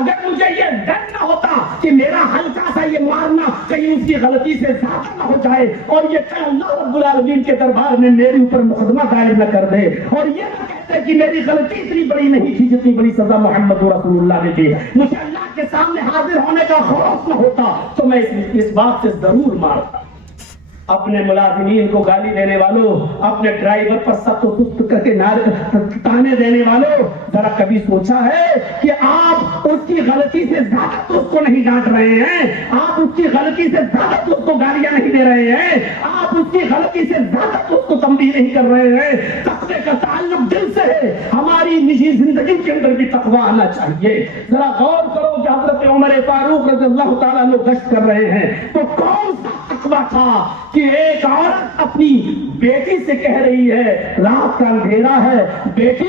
اگر مجھے یہ ڈر نہ ہوتا کہ میرا ہلکا سا یہ مارنا کہیں اس کی غلطی سے زیادہ نہ ہو جائے اور یہ کہ اللہ رب العالمین کے دربار میں میرے اوپر مقدمہ دائر نہ کر دے اور یہ نہ کہتے کہ میری غلطی اتنی بڑی نہیں تھی جتنی بڑی سزا محمد رسول اللہ نے دی، مجھے اللہ کے سامنے حاضر ہونے کا خوف نہ ہوتا تو میں اس بات سے ضرور مارتا. اپنے ملازمین کو گالی دینے والوں، اپنے ڈرائیور پر سخت و سست کر کے تانے دینے والوں، ذرا کبھی سوچا ہے کہ آپ اس کی غلطی سے زیادہ تو اس کو نہیں ڈانٹ رہے ہیں، آپ اس کی غلطی سے زیادہ تو اس کو گالیاں نہیں دے رہے ہیں، آپ اس کی غلطی سے زیادہ تو اس کو تنبیہ نہیں کر رہے ہیں. تقوی کا تعلق دل سے ہے. ہماری نجی زندگی کے اندر بھی تقوی آنا چاہیے. ذرا غور کرو کہ حضرت عمر فاروق رضی اللہ تعالیٰ عنہ گشت کر رہے ہیں تو کون سا تقوی تھا کہ ایک عورت اپنی بیٹی سے کہہ رہی ہے رات کا اندھیرا ہے، بیٹی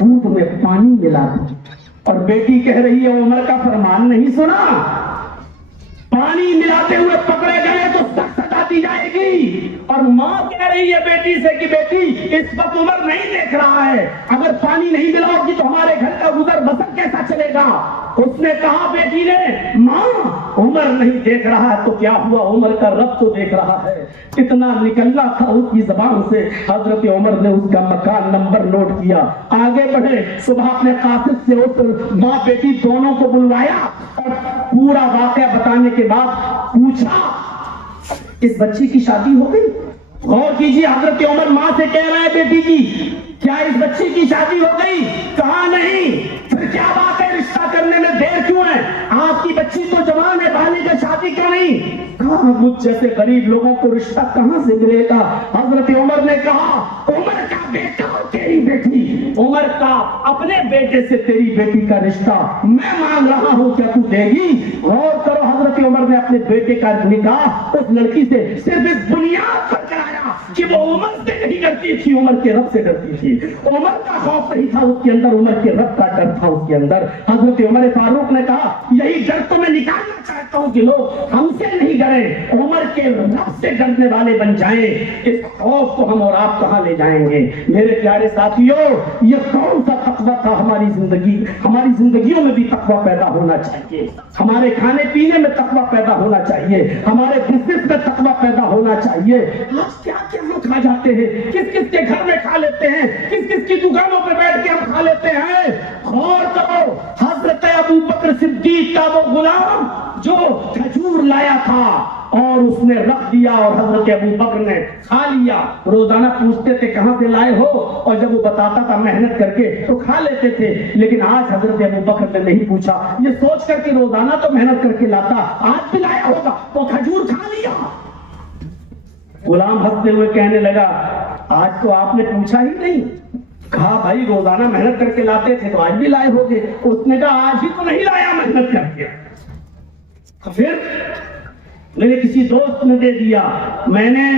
دودھ میں پانی ملا دو، اور بیٹی کہہ رہی ہے عمر کا فرمان نہیں سنا، پانی ملاتے ہوئے پکڑے گئے تو سخت سزا دی جائے گی. اور ماں کہہ رہی ہے بیٹی سے کہ بیٹی اس وقت عمر نہیں دیکھ رہا ہے، اگر پانی نہیں ملاؤ گی تو ہمارے گھر کا گزر بسر کیسا چلے گا؟ اس نے کہا بیٹی نے ماں عمر نہیں دیکھ رہا ہے تو کیا ہوا، عمر کا رب تو دیکھ رہا ہے. اتنا نکلنا تھا اس کی زبان سے. حضرت عمر نے اس کا مکان نمبر نوٹ کیا، آگے بڑھے. صبح اپنے قاصد سے اس ماں بیٹی دونوں کو بلوایا اور پورا واقعہ بتانے کے بعد پوچھا اس بچی کی شادی ہو گئی؟ غور کیجیے، حضرت عمر ماں سے کہہ رہے ہیں بیٹی کی کیا اس بچی کی شادی ہو گئی؟ کہا نہیں. پھر کیا بات ہے، رشتہ کرنے میں دیر کیوں ہے؟ آپ کی بچی تو جوان ہے، بالغ ہے، شادی کیوں نہیں؟ کہا مجھ جیسے غریب لوگوں کو رشتہ کہاں سے ملے گا؟ حضرت عمر نے کہا عمر کا بیٹا اور تیری بیٹی، عمر کا اپنے بیٹے سے تیری بیٹی کا رشتہ میں مانگ رہا ہوں، کیا تو دے گی؟ غور کرو، حضرت عمر نے اپنے بیٹے کا نکاح اس لڑکی سے صرف اس بنیاد پر کرایا کہ وہ عمر سے نہیں ڈرتی تھی، عمر کے رب سے ڈرتی تھی. عمر کا خوف نہیں تھا اس کے اندر، عمر کے رب کا ڈر تھا اس کے اندر. حضرت عمر فاروق نے کہا یہی ڈر تو میں نکالنا چاہتا ہوں کہ لوگ ہم سے نہیں ڈریں، عمر کے رب سے ڈرنے والے بن جائیں. اس خوف کو ہم اور آپ کہاں لے جائیں گے؟ میرے پیارے ساتھیوں، یہ کون سا تقویٰ تھا؟ ہماری زندگیوں میں بھی تقویٰ پیدا ہونا چاہیے، ہمارے کھانے پینے میں تقویٰ پیدا ہونا چاہیے، ہمارے بزنس میں تقویٰ پیدا ہونا چاہیے. آج کیا کیا ہم کھا جاتے ہیں، کس کس کے گھر میں کھا لیتے ہیں، کس کس کی دکانوں پہ بیٹھ کے ہم کھا لیتے ہیں. غور کرو، حضرت ابو بکر صدیق کا وہ غلام جو کھجور لایا تھا اور اس نے رکھ دیا اور حضرت ابو بکر نے کھا لیا. روزانہ پوچھتے تھے کہاں سے لائے ہو، اور جب وہ بتاتا تھا محنت کر کے تو کھا لیتے تھے. لیکن آج حضرت ابو بکر نے نہیں پوچھا، یہ سوچ کر کہ روزانہ تو محنت کر کے لاتا، آج بھی لایا ہوگا وہ کھجور کھا لیا. غلام ہنستے ہوئے کہنے لگا آج تو آپ نے پوچھا ہی نہیں. کہا بھائی روزانہ محنت کر کے لاتے تھے تو آج بھی لائے ہوگے. اس نے کہا آج ہی تو نہیں لایا محنت کر کے. پھر میرے کسی دوست نے دے دیا، میں نے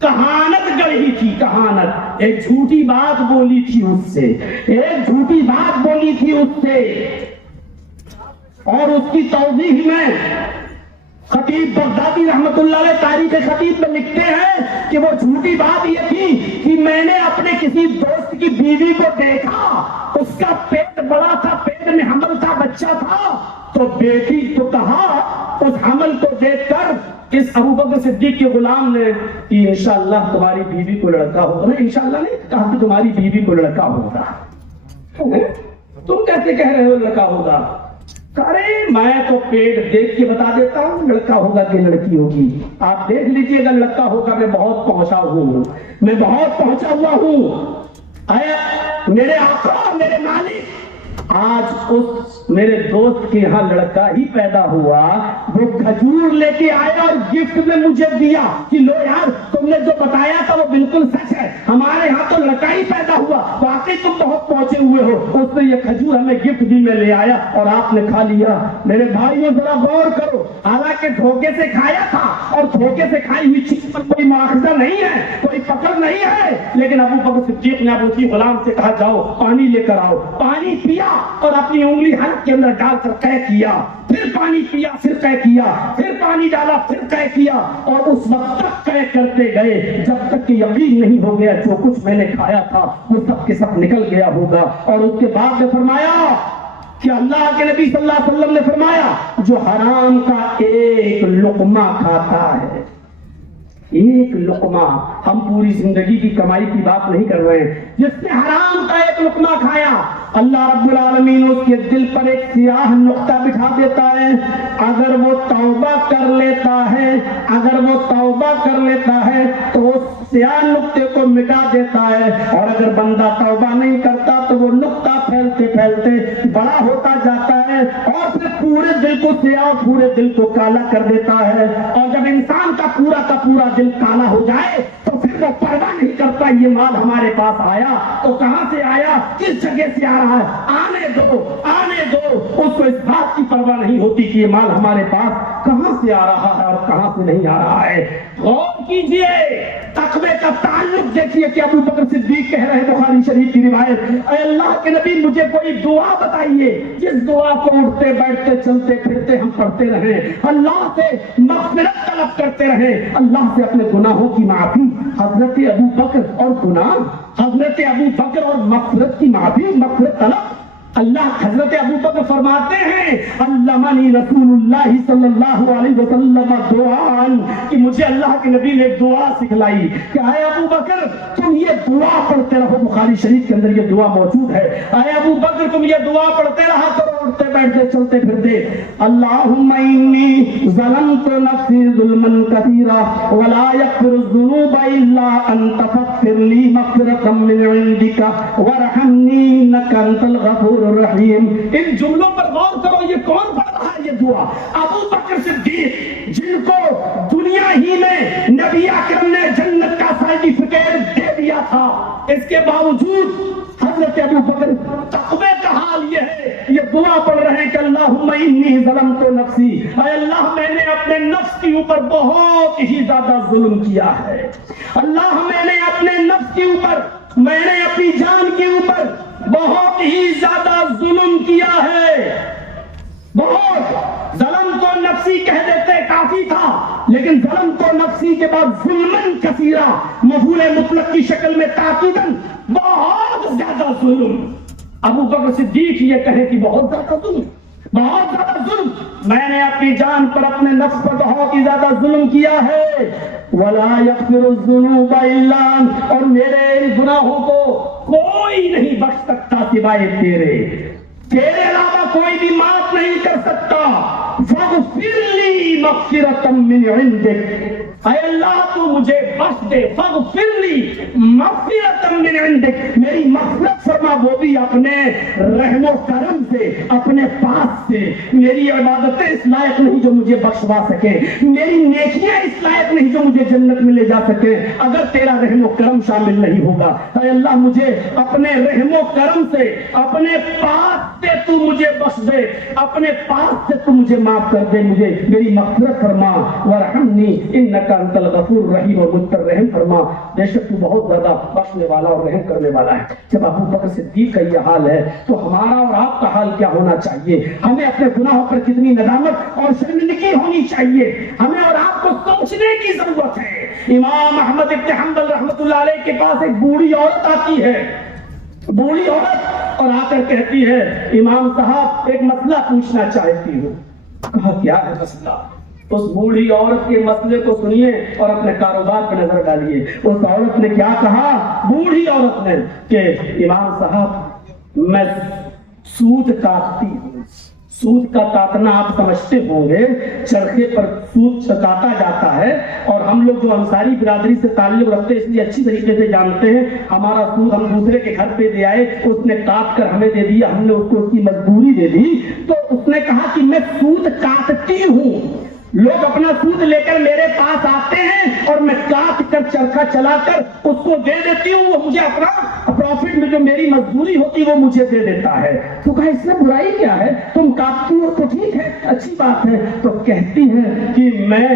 کہانت گڑھی تھی، کہانت، ایک جھوٹی بات بولی تھی اس سے، ایک جھوٹی بات بولی تھی اس سے، اور اس کی توضیح میں خطیب بغدادی رحمت اللہ علیہ تاریخ خطیب میں لکھتے ہیں کہ وہ جھوٹی بات یہ تھی کہ میں نے اپنے کسی دوست کی بیوی کو دیکھا، اس کا پیٹ بڑا تھا، پیٹ میں حمل تھا، بچہ تھا، تو بیٹی تو کہا اس حمل کو دیکھ کر اس ابو بکر صدیق کے غلام نے کہ انشاءاللہ تمہاری بیوی کو لڑکا ہوگا، نہیں انشاءاللہ نہیں کہا کہ تمہاری بیوی کو لڑکا ہوگا، تم کیسے کہہ رہے ہو لڑکا ہوگا؟ ارے میں تو پیٹ دیکھ کے بتا دیتا ہوں لڑکا ہوگا کہ لڑکی ہوگی، آپ دیکھ لیجئے گا لڑکا ہوگا، میں بہت پہنچا ہوں، میں بہت پہنچا ہوا ہوں، اے میرے آقا میرے مالک، آج اس میرے دوست کے یہاں لڑکا ہی پیدا ہوا، وہ کھجور لے کے آیا اور گفٹ میں مجھے دیا کہ لو یار تم نے جو بتایا تھا وہ بالکل سچ ہے، ہمارے یہاں تو لڑکا ہی پیدا ہوا، واقعی تم بہت پہنچے ہوئے ہو، اس نے یہ کھجور ہمیں گفٹ بھی میں لے آیا اور آپ نے کھا لیا۔ میرے بھائیوں ذرا غور کرو، حالانکہ دھوکے سے کھایا تھا اور دھوکے سے کھائی ہوئی چیز پر کوئی مواخذہ نہیں ہے، کوئی پکڑ نہیں ہے، لیکن ابو بکر صدیق نے ابو جی غلام سے کہا جاؤ پانی لے کر آؤ، پانی پیا اور اپنی انگلی حلق کے اندر ڈال کر قے کیا، پھر پانی پیا، پھر قے کیا، پھر پانی ڈالا، پھر قے کیا، اور اس وقت تک قے کرتے گئے جب تک کہ یقین نہیں ہو گیا جو کچھ میں نے کھایا تھا وہ سب کے سب نکل گیا ہوگا۔ اور اس کے بعد نے فرمایا کہ اللہ کے نبی صلی اللہ علیہ وسلم نے فرمایا جو حرام کا ایک لقمہ کھاتا ہے، ایک لقمہ، ہم پوری زندگی کی کمائی کی بات نہیں کر رہے ہیں، جس نے حرام کا ایک لقمہ کھایا اللہ رب العالمین اس کے دل پر ایک سیاہ نقطہ بٹھا دیتا ہے، اگر وہ توبہ کر لیتا ہے، اگر وہ توبہ کر لیتا ہے تو اس سیاہ نقطے کو مٹا دیتا ہے، اور اگر بندہ توبہ نہیں کرتا تو وہ نقطہ پھیلتے پھیلتے بڑا ہوتا جاتا ہے اور پھر پورے دل کو سیاہ، پورے دل کو کالا کر دیتا ہے، اور جب انسان کا پورا دل کالا ہو جائے تو پھر وہ پردہ نہیں کرتا یہ مال ہمارے پاس آیا تو کہاں سے آیا، کس جگہ سے آ رہا ہے، آنے دو آنے دو، اس کو اس بات کی پرواہ نہیں ہوتی کہ یہ مال ہمارے پاس کہاں سے آ رہا ہے اور کہاں سے نہیں آ رہا ہے۔ غور کیجئے، تقوی کا تعلق دیکھیے کہ ابو بکر صدیق کہہ رہے ہیں بخاری شریف کی روایت، اے اللہ کے نبی مجھے کوئی دعا بتائیے جس دعا کو اٹھتے بیٹھتے چلتے پھرتے ہم پڑھتے رہیں، اللہ سے مغفرت طلب کرتے رہیں، اللہ سے اپنے گناہوں کی معافی۔ حضرت ابو بکر اور گناہ، حضرت ابو بکر اور مغفرت کی معافی، مغفرت طلب، اللہ حضرت ابو بکر فرماتے ہیں علمنی رسول اللہ صلی اللہ علیہ وسلم دعا، کہ مجھے اللہ کے نبی نے دعا سکھلائی کہ اے ابو بکر تم یہ دعا پڑھتے رہو، بخاری شریف کے اندر یہ دعا موجود ہے، اے ابو بکر تم یہ دعا پڑھتے رہا کرو اٹھتے بیٹھتے چلتے پھرتے، اللہم انی ظلمت نفسی ظلما کثیرا ولا یغفر الذنوب الا انت فاغفر لی مغفرۃ من عندک وارحمنی انک انت الغفور الرحیم۔ ان جملوں پر غور کرو، یہ کون پڑھ رہا ہے یہ دعا؟ ابو بکر صدیق، جن کو دنیا ہی میں نبی اکرم نے جنت کا سرٹیفکیٹ دے دیا تھا، اس کے باوجود حضرت ابو بکر تقوی کا حال یہ ہے، یہ دعا پڑھ رہے ہیں کہ اللہم انی ظلمت نفسی، اے اللہ میں نے اپنے نفس کے اوپر بہت ہی زیادہ ظلم کیا ہے، اللہ میں نے اپنے نفس کے اوپر، میں نے اپنی جان کے اوپر بہت ہی زیادہ ظلم کیا ہے، بہت۔ ظلم تو نفسی کہہ دیتے کافی تھا، لیکن ظلم تو نفسی کے بعد ظلمن کثیرہ مفعول مطلق کی شکل میں تاکیدن بہت زیادہ ظلم۔ ابو بکر صدیق یہ کہے کہ بہت زیادہ ظلم، بہت زیادہ ظلم، میں نے اپنی جان پر اپنے نفس پر بہت ہی زیادہ ظلم کیا ہے، ولا یغفر الذنوب الا انت، اور میرے ان گناہوں کو کوئی نہیں بخش سکتا سوائے تیرے علاوہ کوئی بھی معاف نہیں کر سکتا۔ فاغفر لی مغفرۃ من عندک، اے اللہ تو مجھے بخش دے، فاغفر لی مغفرۃ من عندک، میری مغفرت فرما، وہ بھی اپنے رحم و کرم سے، اپنے پاس سے، میری عبادتیں اس لائق نہیں جو مجھے بخشوا سکے، میری نیکیاں اس لائق نہیں جو مجھے جنت میں لے جا سکے اگر تیرا رحم و کرم شامل نہیں ہوگا۔ اے اللہ مجھے اپنے رحم و کرم سے، اپنے پاس سے تو مجھے بخش دے، اپنے پاس سے تو مجھے معاف کر دے، مجھے میری مغفرت فرما، وارحمنی انک انت الغفور الرحیم، اور مجھ پر رحم فرما، بے شک تو بہت زیادہ بخشنے والا اور رحم کرنے والا ہے۔ جب ابو بکر صدیق کا یہ حال ہے تو ہمارا اور آپ کا حال کیا ہونا چاہیے؟ ہمیں اپنے گناہوں پر کتنی ندامت اور شرمندگی ہونی چاہیے، ہمیں اور آپ کو سوچنے کی ضرورت ہے۔ امام احمد ابن حنبل رحمۃ اللہ علیہ کے پاس ایک بوڑھی عورت آتی ہے، بوڑھی عورت، اور آ کر کہتی ہے امام صاحب ایک مسئلہ پوچھنا چاہتی ہوں۔ کہا کیا ہے مسئلہ؟ اس بوڑھی عورت کے مسئلے کو سنیے اور اپنے کاروبار پہ نظر ڈالیے۔ اس عورت نے کیا کہا؟ بوڑھی عورت نے کہ امام صاحب میں سود کاٹتی ہوں۔ سود کا کاٹنا آپ سمجھتے ہوں گے، چرخے پر سود کاٹا جاتا ہے، اور ہم لوگ جو انصاری برادری سے تعلق رکھتے ہیں اس لیے اچھی طریقے سے جانتے ہیں، ہمارا سود ہم دوسرے کے گھر پہ دے آئے، اس نے کاٹ کر ہمیں دے دیا، ہم نے اس کو اس کی مزدوری دے دی، تو اس نے کہا کہ میں سود کاٹتی ہوں۔ لوگ اپنا سود لے کر میرے پاس آتے ہیں اور میں کاٹ کر چرخا چلا کر اس کو دے دیتی ہوں، وہ مجھے اپنا پروفٹ میں جو میری مزدوری ہوتی وہ مجھے دے دیتا ہے۔ تو کہا اس میں برائی کیا ہے؟ تم کاٹتی ہو تو ٹھیک ہے، اچھی بات ہے۔ تو کہتی ہیں کہ میں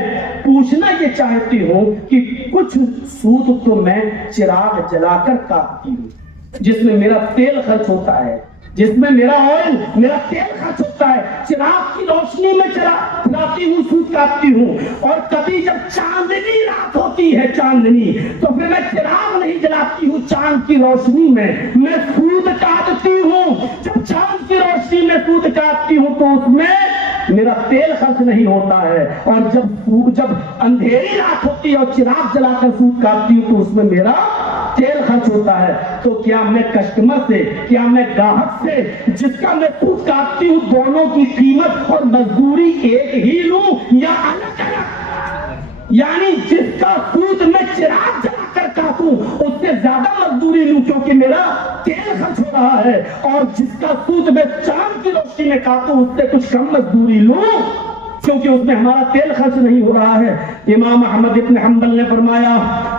پوچھنا یہ چاہتی ہوں کہ کچھ سود تو میں چراغ جلا کر کاٹتی ہوں، جس میں میرا تیل خرچ ہوتا ہے، جس میں میرا آئل، میرا تیل خرچ ہوتا ہے، چراغ کی روشنی میں چلاتی ہوں، سود کاٹتی ہوں، اور کبھی جب چاندنی رات ہوتی ہے، چاندنی، تو پھر میں چراغ نہیں جلاتی ہوں، چاند کی روشنی میں سود کاٹتی ہوں۔ جب چاند کی روشنی میں سود کاٹتی ہوں تو اس میں میرا تیل خرچ نہیں ہوتا ہے، اور جب اندھیری رات ہوتی ہے اور چراغ جلا کر سود کاٹتی ہوں تو اس میں میرا تیل خرچ ہوتا ہے۔ تو کیا میں کسٹمر سے، کیا میں گاہک سے جس کا میں سود کاٹتی ہوں دونوں کی قیمت اور مزدوری ایک ہی لوں یا الگ الگ؟ یعنی جس کا سود میں چراغ جلا کر کاٹوں اس سے زیادہ مزدوری لوں کیونکہ میرا تیل خرچ ہو رہا ہے، اور جس کا سود میں چاند کی روشنی میں کاٹوں اس سے کچھ کم مزدوری لوں کیونکہ اس میں ہمارا تیل خرچ نہیں ہو رہا ہے۔ امام احمد ابن حنبل نے فرمایا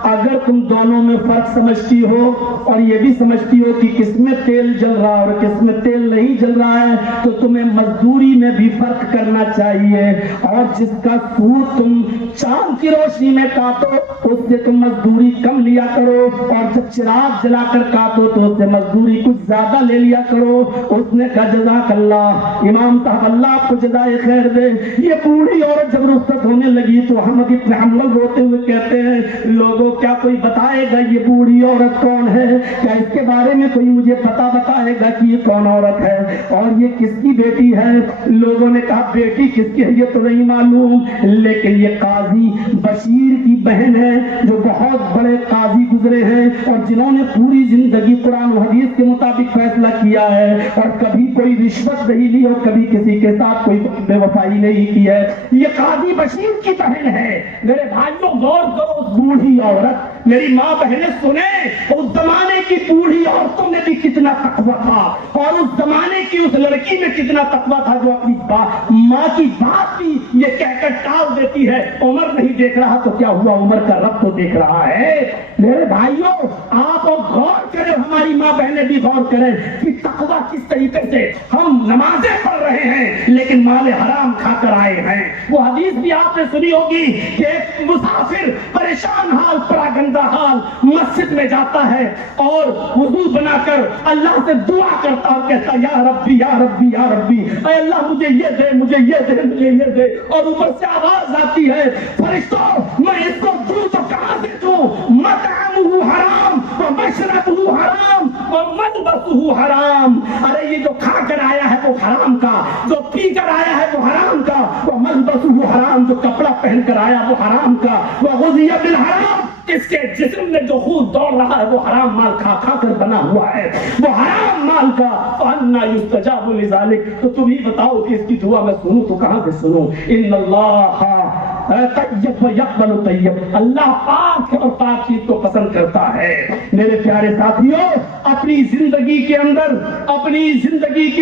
اگر تم دونوں میں فرق سمجھتی ہو اور یہ بھی سمجھتی ہو کہ کس میں تیل جل رہا ہے اور کس میں تیل نہیں جل رہا ہے تو تمہیں مزدوری میں بھی فرق کرنا چاہیے، اور جس کا سود تم چاند کی روشنی میں کاٹو اس سے تم مزدوری کم لیا کرو، اور جب چراغ جلا کر کاٹو تو اس سے مزدوری کچھ زیادہ لے لیا کرو۔ اس نے کہا جزاک اللہ، امام صاحب اللہ آپ کو جزائے خیر دے۔ یہ بوڑھی عورت جب رخصت ہونے لگی تو احمد ابن حنبل روتے ہوئے کہتے ہیں لوگوں کیا کوئی بتائے گا یہ بوڑھی عورت کون ہے؟ کیا اس کے بارے میں کوئی مجھے بتائے گا کہ یہ کون عورت ہے اور یہ کس کی بیٹی ہے؟ لوگوں نے کہا بیٹی کس کی ہے یہ تو نہیں معلوم، لیکن یہ قاضی بشیر کی بہن ہے جو بہت بڑے قاضی گزرے ہیں اور جنہوں نے پوری زندگی قرآن و حدیث کے مطابق فیصلہ کیا ہے اور کبھی کوئی رشوت نہیں لی اور کبھی کسی کے ساتھ کوئی بے وفائی نہیں کی ہے، یہ قاضی بشیر کی بہن ہے۔ میرے بھائیوں غور کرو، اس بوڑھی عورت، میری ماں بہنیں سنیں، اس زمانے کی بوڑھی عورتوں میں بھی کتنا تقویٰ تھا اور اس زمانے کی اس لڑکی میں کتنا تقویٰ تھا جو اپنی ماں کی بات بھی یہ کہہ کر ٹال دیتی ہے عمر نہیں دیکھ رہا تو کیا ہوا، عمر کا رب تو دیکھ رہا ہے۔ میرے بھائیوں آپ غور کریں، ہماری ماں بہنیں بھی غور کریں کہ تقویٰ کس طریقے سے ہم نمازیں پڑھ رہے ہیں لیکن مال حرام کھا کر آئے ہیں۔ وہ حدیث بھی آپ نے سنی ہوگی کہ ایک مسافر پریشان حال، پڑا گندا حال مسجد میں جاتا ہے اور وضو بنا کر اللہ سے دعا کرتا اور کہتا یا ربی یا ربی یا ربی، اے اللہ مجھے یہ دے، مجھے یہ دے، مجھے یہ دے، اور اوپر سے آواز آتی ہے فرشتوں میں اس کو دوں تو کہاں سے دوں؟ مطعمہ حرام ومشربہ حرام وملبسہ حرام، ارے یہ جو کھا کر آیا ہے وہ حرام کا، جو پی کر آیا ہے وہ حرام کا، وملبسہ حرام، جو کپڑا پہن کر آیا وہ حرام کا، وغذی بالحرام، اس کے جسم میں جو خون دوڑ رہا ہے وہ حرام مال کھا کھا کر بنا ہوا ہے، وہ حرام مال کا، فَأَنَّا يُسْتَجَابُ لِذَلِكَ، تو تم ہی بتاؤ کہ اس کی دعا میں سنوں تو کہاں سے سنوں؟ ان اللہ طیب و یقبل طیب، اللہ پاک اور پاک چیز کو پسند کرتا ہے۔ میرے پیارے ساتھیوں، اپنی زندگی کے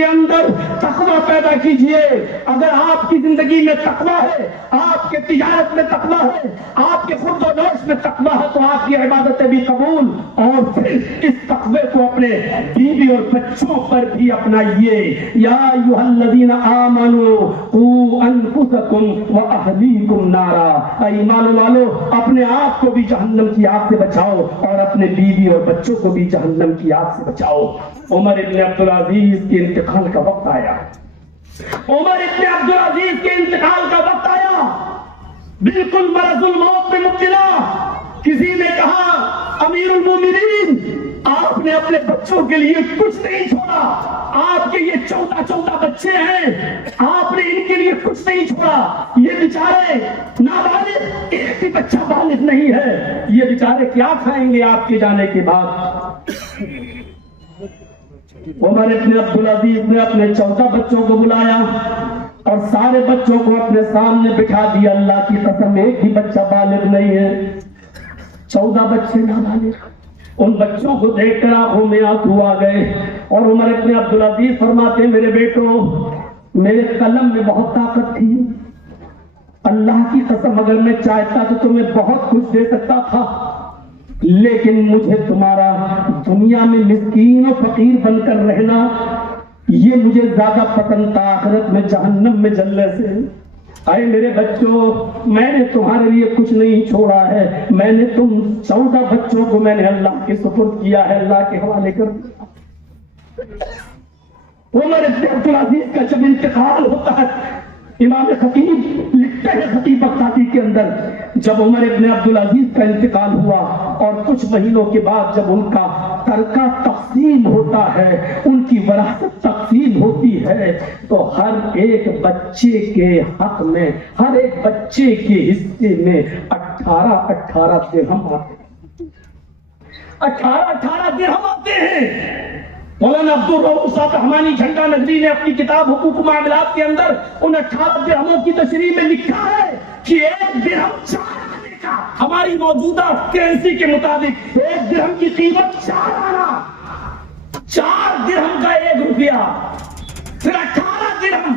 اندر تقویٰ پیدا کیجئے۔ اگر آپ کی زندگی میں تقویٰ ہے، آپ کے تجارت میں تقویٰ ہے، آپ کے خرد و نوش میں تقویٰ ہے، تو آپ کی عبادتیں بھی قبول، اور پھر اس تقوی کو اپنے بیوی اور بچوں پر بھی اپنائیے۔ یا ایھا الذین آمنوا قوا انفسکم واہلیکم نارا، ایمان والو اپنے آپ کو بھی جہنم کی آگ سے بچاؤ اور اپنے بیوی اور بچوں کو بھی جہنم کی آگ سے بچاؤ۔ عمر ابن عبدالعزیز کے انتقال کا وقت آیا، عمر ابن عبدالعزیز کے انتقال کا وقت آیا، بالکل مرض الموت میں مبتلا۔ کسی نے کہا امیر المومنین، آپ نے اپنے بچوں کے لیے کچھ نہیں چھوڑا، آپ کے یہ 14 بچے ہیں، آپ نے ان کے لیے کچھ نہیں چھوڑا، یہ بیچارے نابالغ، ایک بھی بچہ بالغ نہیں ہے، یہ بیچارے کیا کھائیں گے آپ کے جانے کے بعد؟ عمر ابن عبدالعزیز نے اپنے 14 بچوں کو بلایا اور سارے بچوں کو اپنے سامنے بٹھا دیا۔ اللہ کی قسم ایک بھی بچہ بالغ نہیں ہے، 14 بچے نابالغ۔ ان بچوں کو دیکھ کر آنکھوں میں آنسو آ گئے، اور عمر ابن عبدالعزیز فرماتے میرے بیٹوں، میرے قلم میں بہت طاقت تھی، اللہ کی قسم اگر میں چاہتا تو تمہیں بہت کچھ دے سکتا تھا، لیکن مجھے تمہارا دنیا میں مسکین اور فقیر بن کر رہنا یہ مجھے زیادہ پسند تھا آخرت میں جہنم میں جلنے سے۔ اے میرے بچوں، میں نے تمہارے لیے کچھ نہیں چھوڑا ہے، میں نے تم 14 بچوں کو میں نے اللہ کے سپرد کیا ہے، اللہ کے حوالے کر دیا۔ عمر ابن عبدالعزیز کا جب انتقال ہوتا ہے، امام خطیب لکھتے ہیں خطیب بغدادی کے اندر، جب عمر ابن عبدالعزیز کا انتقال ہوا اور کچھ مہینوں کے بعد جب ان کا ترکہ تقسیم ہوتا ہے، ان کی وراثت تقسیم ہوتی ہے، تو ہر ایک بچے کے حق میں، ہر ایک بچے کے حصے میں 18 درہم آتے ہیں، 18 درہم آتے ہیں۔ مولانا عبدالرؤوف صاحب رحمانی جھنڈا نگری نے اپنی کتاب حقوق معاملات کے اندر ان 18 درہموں کی تشریح میں لکھا ہے کہ ایک درہم 4 آنے کا، ہماری موجودہ کرنسی کے مطابق ایک درہم کی قیمت 4 آنا، 4 درہم کا 1 روپیہ، پھر 18 درہم،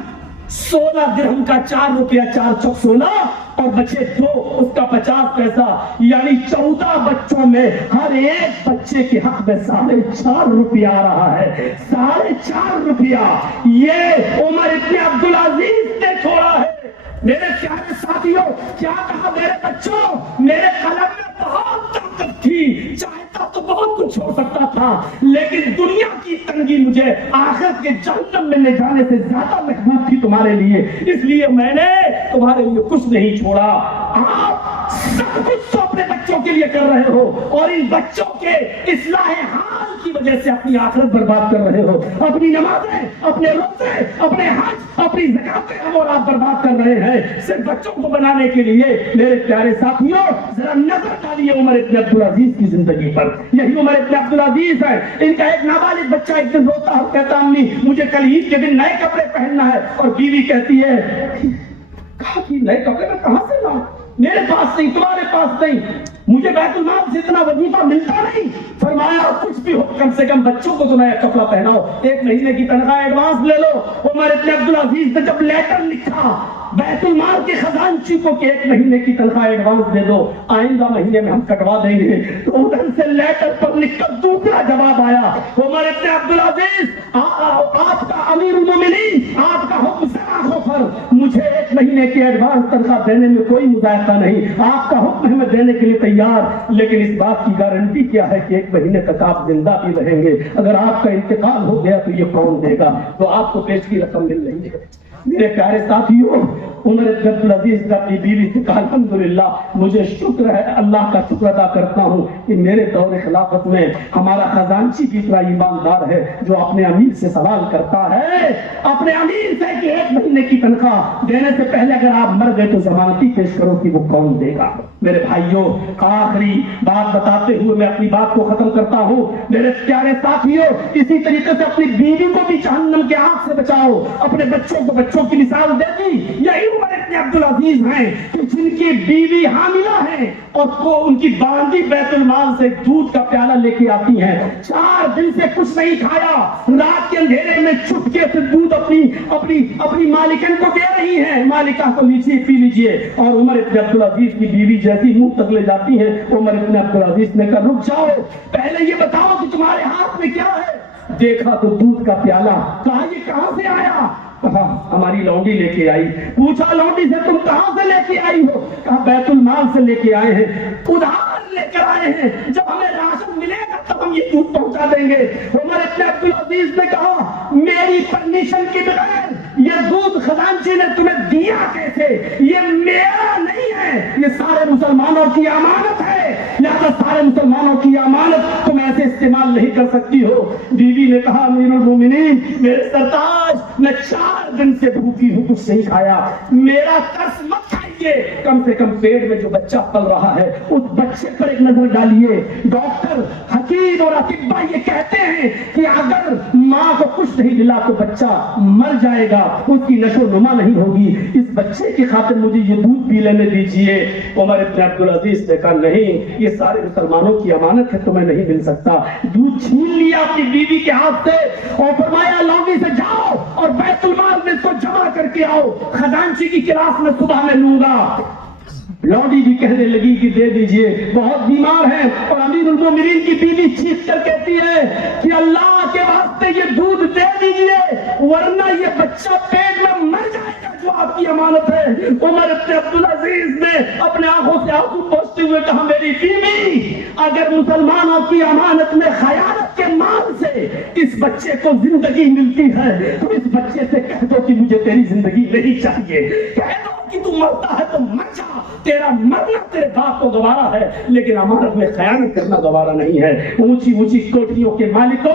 16 درہم کا 4 روپیہ، 4 چوک 16 اور بچے 2، اس کا 50 پیسہ، یعنی 14 بچوں میں ہر ایک بچے کے حق میں 4.5 روپیہ آ رہا ہے، 4.5 روپیہ یہ عمر ابن عبدالعزیز نے چھوڑا ہے۔ میرے پیارے ساتھیوں، کیا کہا میرے بچوں، میرے قلم میں بہت طاقت تھی، چاہتا تو بہت کچھ ہو سکتا تھا، لیکن دنیا کی تنگی مجھے آخرت کے جہنم میں لے جانے سے زیادہ محبوب تھی تمہارے لیے، اس لیے میں نے تمہارے لیے کچھ نہیں چھوڑا۔ آپ سب کچھ تو اپنے بچوں کے لیے کر رہے ہو، اور ان بچوں کے اصلاح حال کی وجہ سے اپنی آخرت برباد کر رہے ہو، اپنی نمازیں، اپنے روزے، اپنے حج، اپنی زکاتیں ہم اور آپ برباد کر رہے ہیں صرف بچوں کو بنانے کے لیے۔ میرے پیارے ساتھیوں، ذرا نظر ڈالیے عمر ابن عبدالعزیز کی زندگی پر۔ یہی عمر ابن عبدالعزیز ہے، ان کا ایک نابالغ بچہ ایک دن روتا ہے، کہتا امی مجھے کل عید کے دن نئے کپڑے پہننا ہے، اور بیوی کہتی ہے کہا کہ نئے کپڑے میں کہاں سے لاؤں، میرے پاس نہیں، تمہارے پاس نہیں، مجھے بیت المال سے اتنا وظیفہ ملتا نہیں۔ فرمایا کچھ بھی ہو کم سے کم بچوں کو تو نیا کپڑا پہناؤ، 1 مہینے کی تنخواہ ایڈوانس لے لو۔ عمر ابن عبدالعزیز نے جب لیٹر لکھا بیت المال کے خزانچی کو کہ 1 مہینے کی تنخواہ ایڈوانس دے دو، آئندہ مہینے میں ہم کٹوا دیں گے، تو ادھر سے لیٹر پر لکھ کر دوسرا جواب آیا، عمر ابن عبدالعزیز آپ کا امیر المومنین، آپ کا حکم سراخ و فر، مجھے 1 مہینے کی ایڈوانس تنخواہ دینے میں کوئی مذائقہ نہیں، آپ کا حکم ہے میں دینے کے لیے تیار، لیکن اس بات کی گارنٹی کیا ہے کہ 1 مہینے تک آپ زندہ بھی رہیں گے، اگر آپ کا انتقال ہو گیا تو یہ کون دے گا؟ تو آپ کو پیش کی رقم مل رہی ہے۔ میرے پیارے ساتھیوں، عمر ابن عبدالعزیز نے اپنی بیوی سے کہا الحمدللہ مجھے شکر ہے، اللہ کا شکر ادا کرتا ہوں کہ میرے دور خلافت میں ہمارا خزانچی بھی اتنا ایماندار ہے جو اپنے امیر سے سوال کرتا ہے، اپنے امیر سے کہ 1 مہینے کی تنخواہ دینے سے پہلے اگر آپ مر گئے تو ضمانتی پیش کرو کہ وہ کون دے گا۔ میرے بھائیوں، آخری بات بتاتے ہوئے میں اپنی بات کو ختم کرتا ہوں۔ میرے پیارے ساتھیوں، اسی طریقے سے اپنی بیوی کو بھی جہنم کے آگ سے بچاؤ، اپنے بچوں کو بچوں کی مثال دے دی، یہی عمر ابن عبدالعزیز ہیں کہ جن کی بیوی حاملہ ہے اور تو ان کی باندھی بیت المال سے دودھ کا پیالہ لے کے آتی ہیں، 4 دن سے کچھ نہیں کھایا، رات کے اندھیرے میں چپکے سے دودھ اپنی مالکن کو دے رہی ہیں، مالکہ کو لیجیے پی لیجیے، اور عمر ابن عبدالعزیز کی بیوی جیسی منہ تک لے جاتی ہے، عمر ابن عبدالعزیز نے کہا رک جاؤ، پہلے یہ بتاؤ کہ تمہارے ہاتھ میں کیا ہے؟ دیکھا تو دودھ کا پیالہ، کہا یہ کہاں سے آیا؟ کہا ہماری لونڈی لے کے آئی۔ پوچھا لونڈی سے تم کہاں سے لے کے آئی ہو؟ کہا بیت المال سے لے کے آئے ہیں، ادھار لے کر آئے ہیں، جب ہمیں راشن ملے گا تب ہم یہ دودھ پہنچا دیں گے۔ عمر ابن عبدالعزیز نے کہا میری پرمیشن کے بغیر یہ دودھ خزانچی نے تمہیں دیا کیسے؟ یہ میرا نہیں ہے، یہ سارے مسلمانوں کی امانت ہے، لہذا سارے مسلمانوں کی امانت تم ایسے استعمال نہیں کر سکتی ہو۔ بیوی نے کہا امیر المومنین میرے سرتاج میں 4 دن سے بھوکی ہوں، کچھ نہیں کھایا، میرا ترس مت کھائیے، کم سے کم پیٹ میں جو بچہ پل رہا ہے اس بچے پر ایک نظر ڈالیے۔ ڈاکٹر حکیم اور اطباء یہ کہتے ہیں کہ اگر ماں کو کچھ نہیں ملا تو بچہ مر جائے گا، اس کی نشو نما نہیں ہوگی، اس بچے کی خاطر مجھے یہ دودھ پی لینے دیجیے۔ عمر ابن عبدالعزیز نے کہا نہیں، یہ سارے مسلمانوں کی امانت ہے، تمہیں نہیں مل سکتا۔ دودھ چھین لیا اپنی بیوی کے ہاتھ سے اور فرمایا لونڈی سے جاؤ اور بیت المال میں اس کو جمع کر کے آؤ، خزانچی کی کلاس میں صبح میں لوں گا۔ لونڈی بھی کہنے لگی کہ دے دیجئے، بہت بیمار ہے، اور امیر المومنین کی بیوی چیخ کر کہتی ہے کہ اللہ کے واسطے یہ دودھ دے دیجئے ورنہ یہ بچہ پیٹ میں مر جائے گا جو آپ کی امانت ہے۔ عمر ابن عبدالعزیز نے اپنے آنکھوں سے آنسو پوچھتے ہوئے کہا میری بیوی اگر مسلمانوں کی امانت میں خیانت کے مال سے اس بچے کو زندگی ملتی ہے تو اس بچے سے کہہ دو کہ مجھے تیری زندگی نہیں چاہیے، کہہ دو کہ تو مرتا ہے تو مر جا، تیرا مرنا تیرے باپ کو گوارا ہے لیکن امانت میں خیانت کرنا گوارا نہیں ہے۔ اونچی اونچی کوٹھیوں کے مالکوں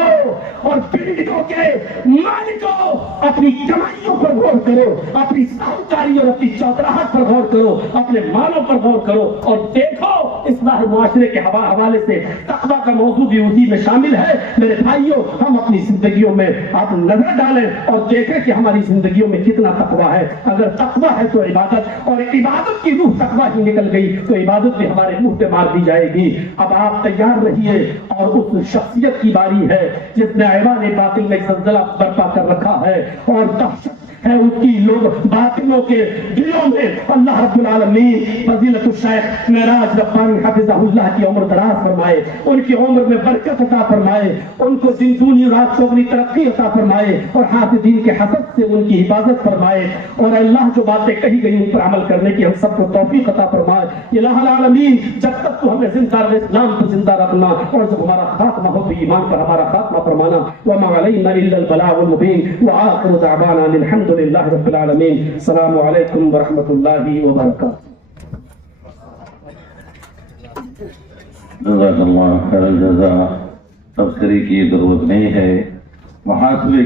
اور بلڈنگوں کے مالکوں اپنی کمائیوں پر غور کرو، اپنی ساہوکاری اور اپنی چوتراہٹ پر غور کرو، اپنے مالوں پر غور کرو اور دیکھو اصلاح معاشرے کے حوالے سے تقویٰ کا موضوع بھی اسی میں شامل ہے۔ میرے بھائیوں ہم اپنی زندگیوں میں آپ نظر ڈالیں اور دیکھیں کہ ہماری زندگیوں میں کتنا تقویٰ ہے۔ اگر تقویٰ ہے تو عبادت، اور عبادت کی روح تقویٰ ہی نکل گئی تو عبادت بھی ہمارے منہ پہ مار دی جائے گی۔ اب آپ تیار رہیے اور اس شخصیت کی باری ہے جس نے ایوان باطل میں زلزلہ برپا کر رکھا ہے اور دہشت ہے اس کی لوگ باطنوں کے دلوں میں۔ اللہ رب العالمین فضیلت الشیخ معراج ربانی حفظہ اللہ کی عمر دراز فرمائے، ان کی عمر میں برکت عطا فرمائے، ان کو دن دنیا رات کو اپنی ترقی عطا فرمائے اور حاسدین کے حسد سے ان کی حفاظت فرمائے، اور اللہ جو باتیں کہی گئی ان پر عمل کرنے کی ہم سب کو توفیق عطا فرمائے۔ الہ العالمین جب تک تو ہمیں زندہ رہے اسلام کو زندہ رکھنا اور جب ہمارا خاتمہ ہو تو ایمان پر ہمارا خاتمہ فرمانا۔ وما علینا الا البلاغ المبین وآخر دعوانا الحمد للہ رب العالمین۔ السلام علیکم ورحمۃ اللہ وبرکاتہ۔ جزاک اللہ خیر الجزا، تبصرے کی ضرورت نہیں ہے، محاسبے